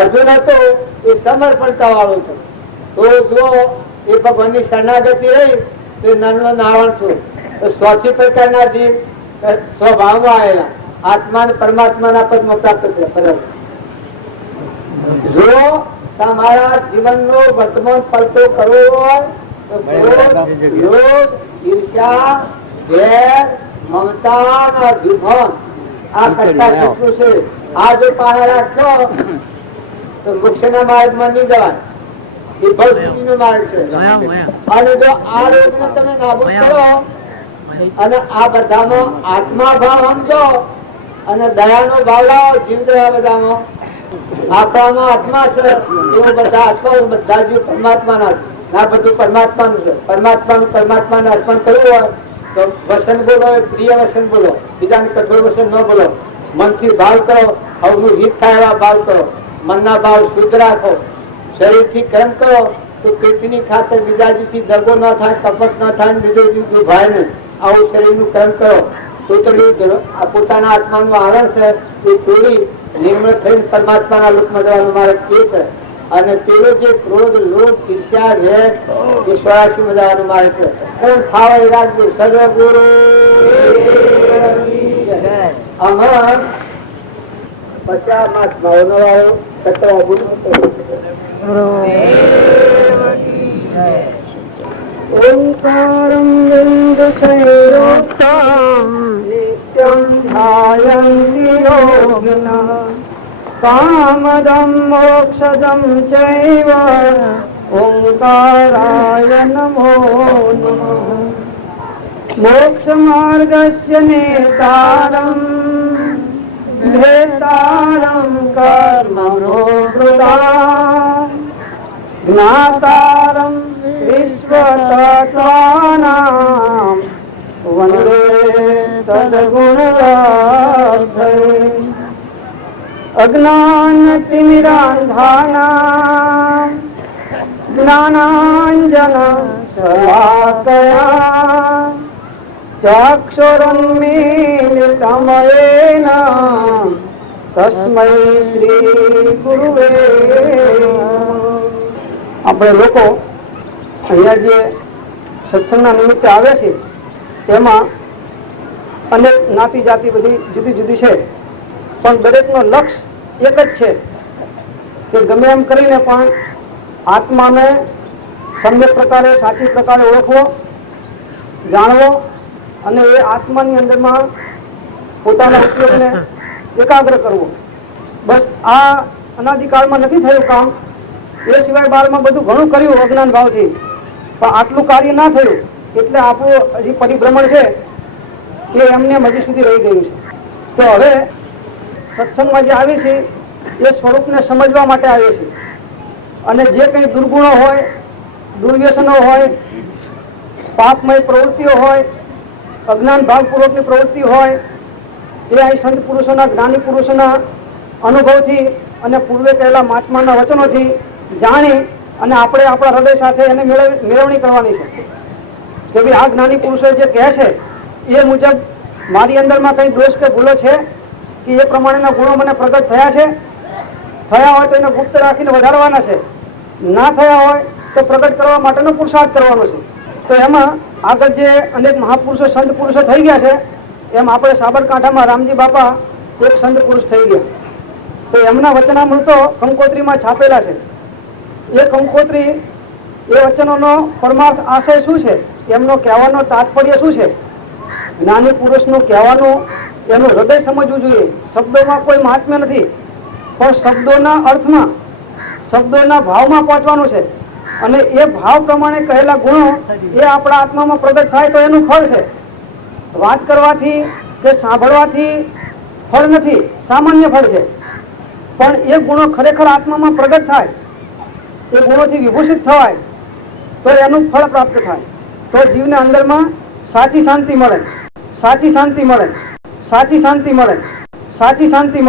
અર્જુન હતો એ સમર્પણતા વાળો છે. તો જો એ ભગવાનની શરણાગતિ રહી તો નાનો નાવણ છું. તો ચોથી પ્રકારના જીવ સ્વભાવમાં આવેલા આત્મા અને પરમાત્માના પદમાં પ્રાપ્ત કરે. જો તમારા જીવનનો વર્તમાન પલટો કરવો હોય તો ક્રોધ, ઈર્ષ્યા, વેર, મમતા અને અભિમાન આ કરતા કેટલું છે. આ જો પાયા રાખશો તો મોક્ષના માર્ગમાં નહીં જવાય. એ ભવસ્થિતિનો માર્ગ છે. અને જો આ રોગને તમે નાબૂદ કરો અને આ બધામાં આત્મા ભાવ સમજો અને દયાનો ભાવ લાવો, જીવ દયા બધામાં આપણામાં આત્મા છે એવું બધા આત્મા બધા જીવ પરમાત્માના છે. ના બધું પરમાત્માનું છે. પરમાત્માને અર્પણ કરવું હોય તો વસન બોલો, પ્રિય વસન બોલો, બીજાને કઠોર વસન ન બોલો. મનથી ભાવ કરો, અવનું હિત થાય એવા ભાવ કરો. મનના ભાવ શુદ્ધ રાખો. શરીરથી કર્મ કરો તો કીર્તિની ખાતર બીજાજીથી દગો ન થાય, કપટ ન થાય, બીજો જીવ દુભાય નહીં. આવું શરીરનું કર્મ કરો તો પોતાના આત્માનું આવરણ છે એ તોડી નિર્મળ થઈને પરમાત્માના લોકમાં જવાનું માર્ગ એ છે. અને પેલો જે ક્રોધ, લોભ, ઈર્ષ્યા, વેર એ 84 માં જવાનું માર્ગ છે. કોણ ફાવે રાખજો. સદગુરુ અમર 50 માસ ભાવનો આવ્યો 17 ગુરુ ઓંકારમ વિંદશૈરોક્તમ નિત્યં ધ્યાયન્તિ યોગિનઃ કામદં મોક્ષદં ચૈવ ઓંકારાય નમો નમઃ. મોક્ષ માર્ગસ્ય નેતારમ ભેતારમ કર્મણો વૃતા જ્ઞાતારમ વિશ્વતત્વાનામ વંદે તદ્ગુણરાધૈ. અજ્ઞાનતિમિરાંધાનાં જ્ઞાનાંજન શલાકયા ચક્ષુરુન્મીલિતં યેન તસ્મૈ શ્રી ગુરુવે નમઃ. આપણે લોકો અહીંયા જે સત્સંગના નિમિત્તે આવે છે તેમાં અનેક જ્ઞાતિ જાતિ બધી જુદી જુદી છે, પણ દરેકનો લક્ષ્ય એક જ છે કે ગમે એમ કરીને પણ આત્માને સમ્યક પ્રકારે, સાચી પ્રકારે ઓળખવો, જાણવો અને એ આત્માની અંદરમાં પોતાના ઉપયોગને એકાગ્ર કરવો. બસ આ અનાદિકાળમાં નથી થયું કામ. એ સિવાય બાળમાં બધું ઘણું કર્યું અજ્ઞાન ભાવથી, પણ આટલું કાર્ય ના થયું એટલે આપણું હજી પરિભ્રમણ છે એ એમને હજી સુધી રહી ગયું છે. તો હવે સત્સંગમાં જે આવી છે એ સ્વરૂપને સમજવા માટે આવે છે. અને જે કંઈ દુર્ગુણો હોય, દુર્વ્યસનો હોય, પાપમય પ્રવૃત્તિઓ હોય, અજ્ઞાન ભાવપૂર્વકની પ્રવૃત્તિ હોય એ અહીં સંત પુરુષોના, જ્ઞાની પુરુષોના અનુભવથી અને પૂર્વે કહેલા મહાત્માના વચનોથી જાણી અને આપણે આપણા હૃદય સાથે એને મેળવણી કરવાની છે કે ભાઈ આ જ્ઞાની પુરુષો જે કહે છે એ મુજબ મારી અંદરમાં કંઈ દોષ કે ભૂલો છે કે એ પ્રમાણેના ગુણો મને પ્રગટ થયા છે. થયા હોય તો એને ગુપ્ત રાખીને વધારવાના છે, ના થયા હોય તો પ્રગટ કરવા માટેનો પુરુષાર્થ કરવાનો છે. તો એમાં આગળ જે અનેક મહાપુરુષો, સંત પુરુષો થઈ ગયા છે એમ આપણે સાબરકાંઠામાં રામજી બાપા એક સંત પુરુષ થઈ ગયા. તો એમના વચનામૃતો કંકોત્રીમાં છાપેલા છે. એ કંકોત્રી, એ વચનોનો પરમાર્થ આશય શું છે, એમનો કહેવાનો તાત્પર્ય શું છે, જ્ઞાની પુરુષનું કહેવાનું એનું હૃદય સમજવું જોઈએ. શબ્દોમાં કોઈ મહાત્મ્ય નથી, પણ શબ્દોના અર્થમાં, શબ્દોના ભાવમાં પહોંચવાનું છે. અને એ ભાવ પ્રમાણે કહેલા ગુણો એ આપણા આત્મામાં પ્રગટ થાય તો એનું ફળ છે. વાત કરવાથી કે સાંભળવાથી ફળ નથી, સામાન્ય ફળ છે. પણ એ ગુણો ખરેખર આત્મામાં પ્રગટ થાય, એ ગુણોથી વિભૂષિત થવાય તો એનું ફળ પ્રાપ્ત થાય. તો જીવને અંદરમાં સાચી શાંતિ મળે, સાચી શાંતિ મળે, સાચી શાંતિ મળે, સાચી શાંતિ મળે.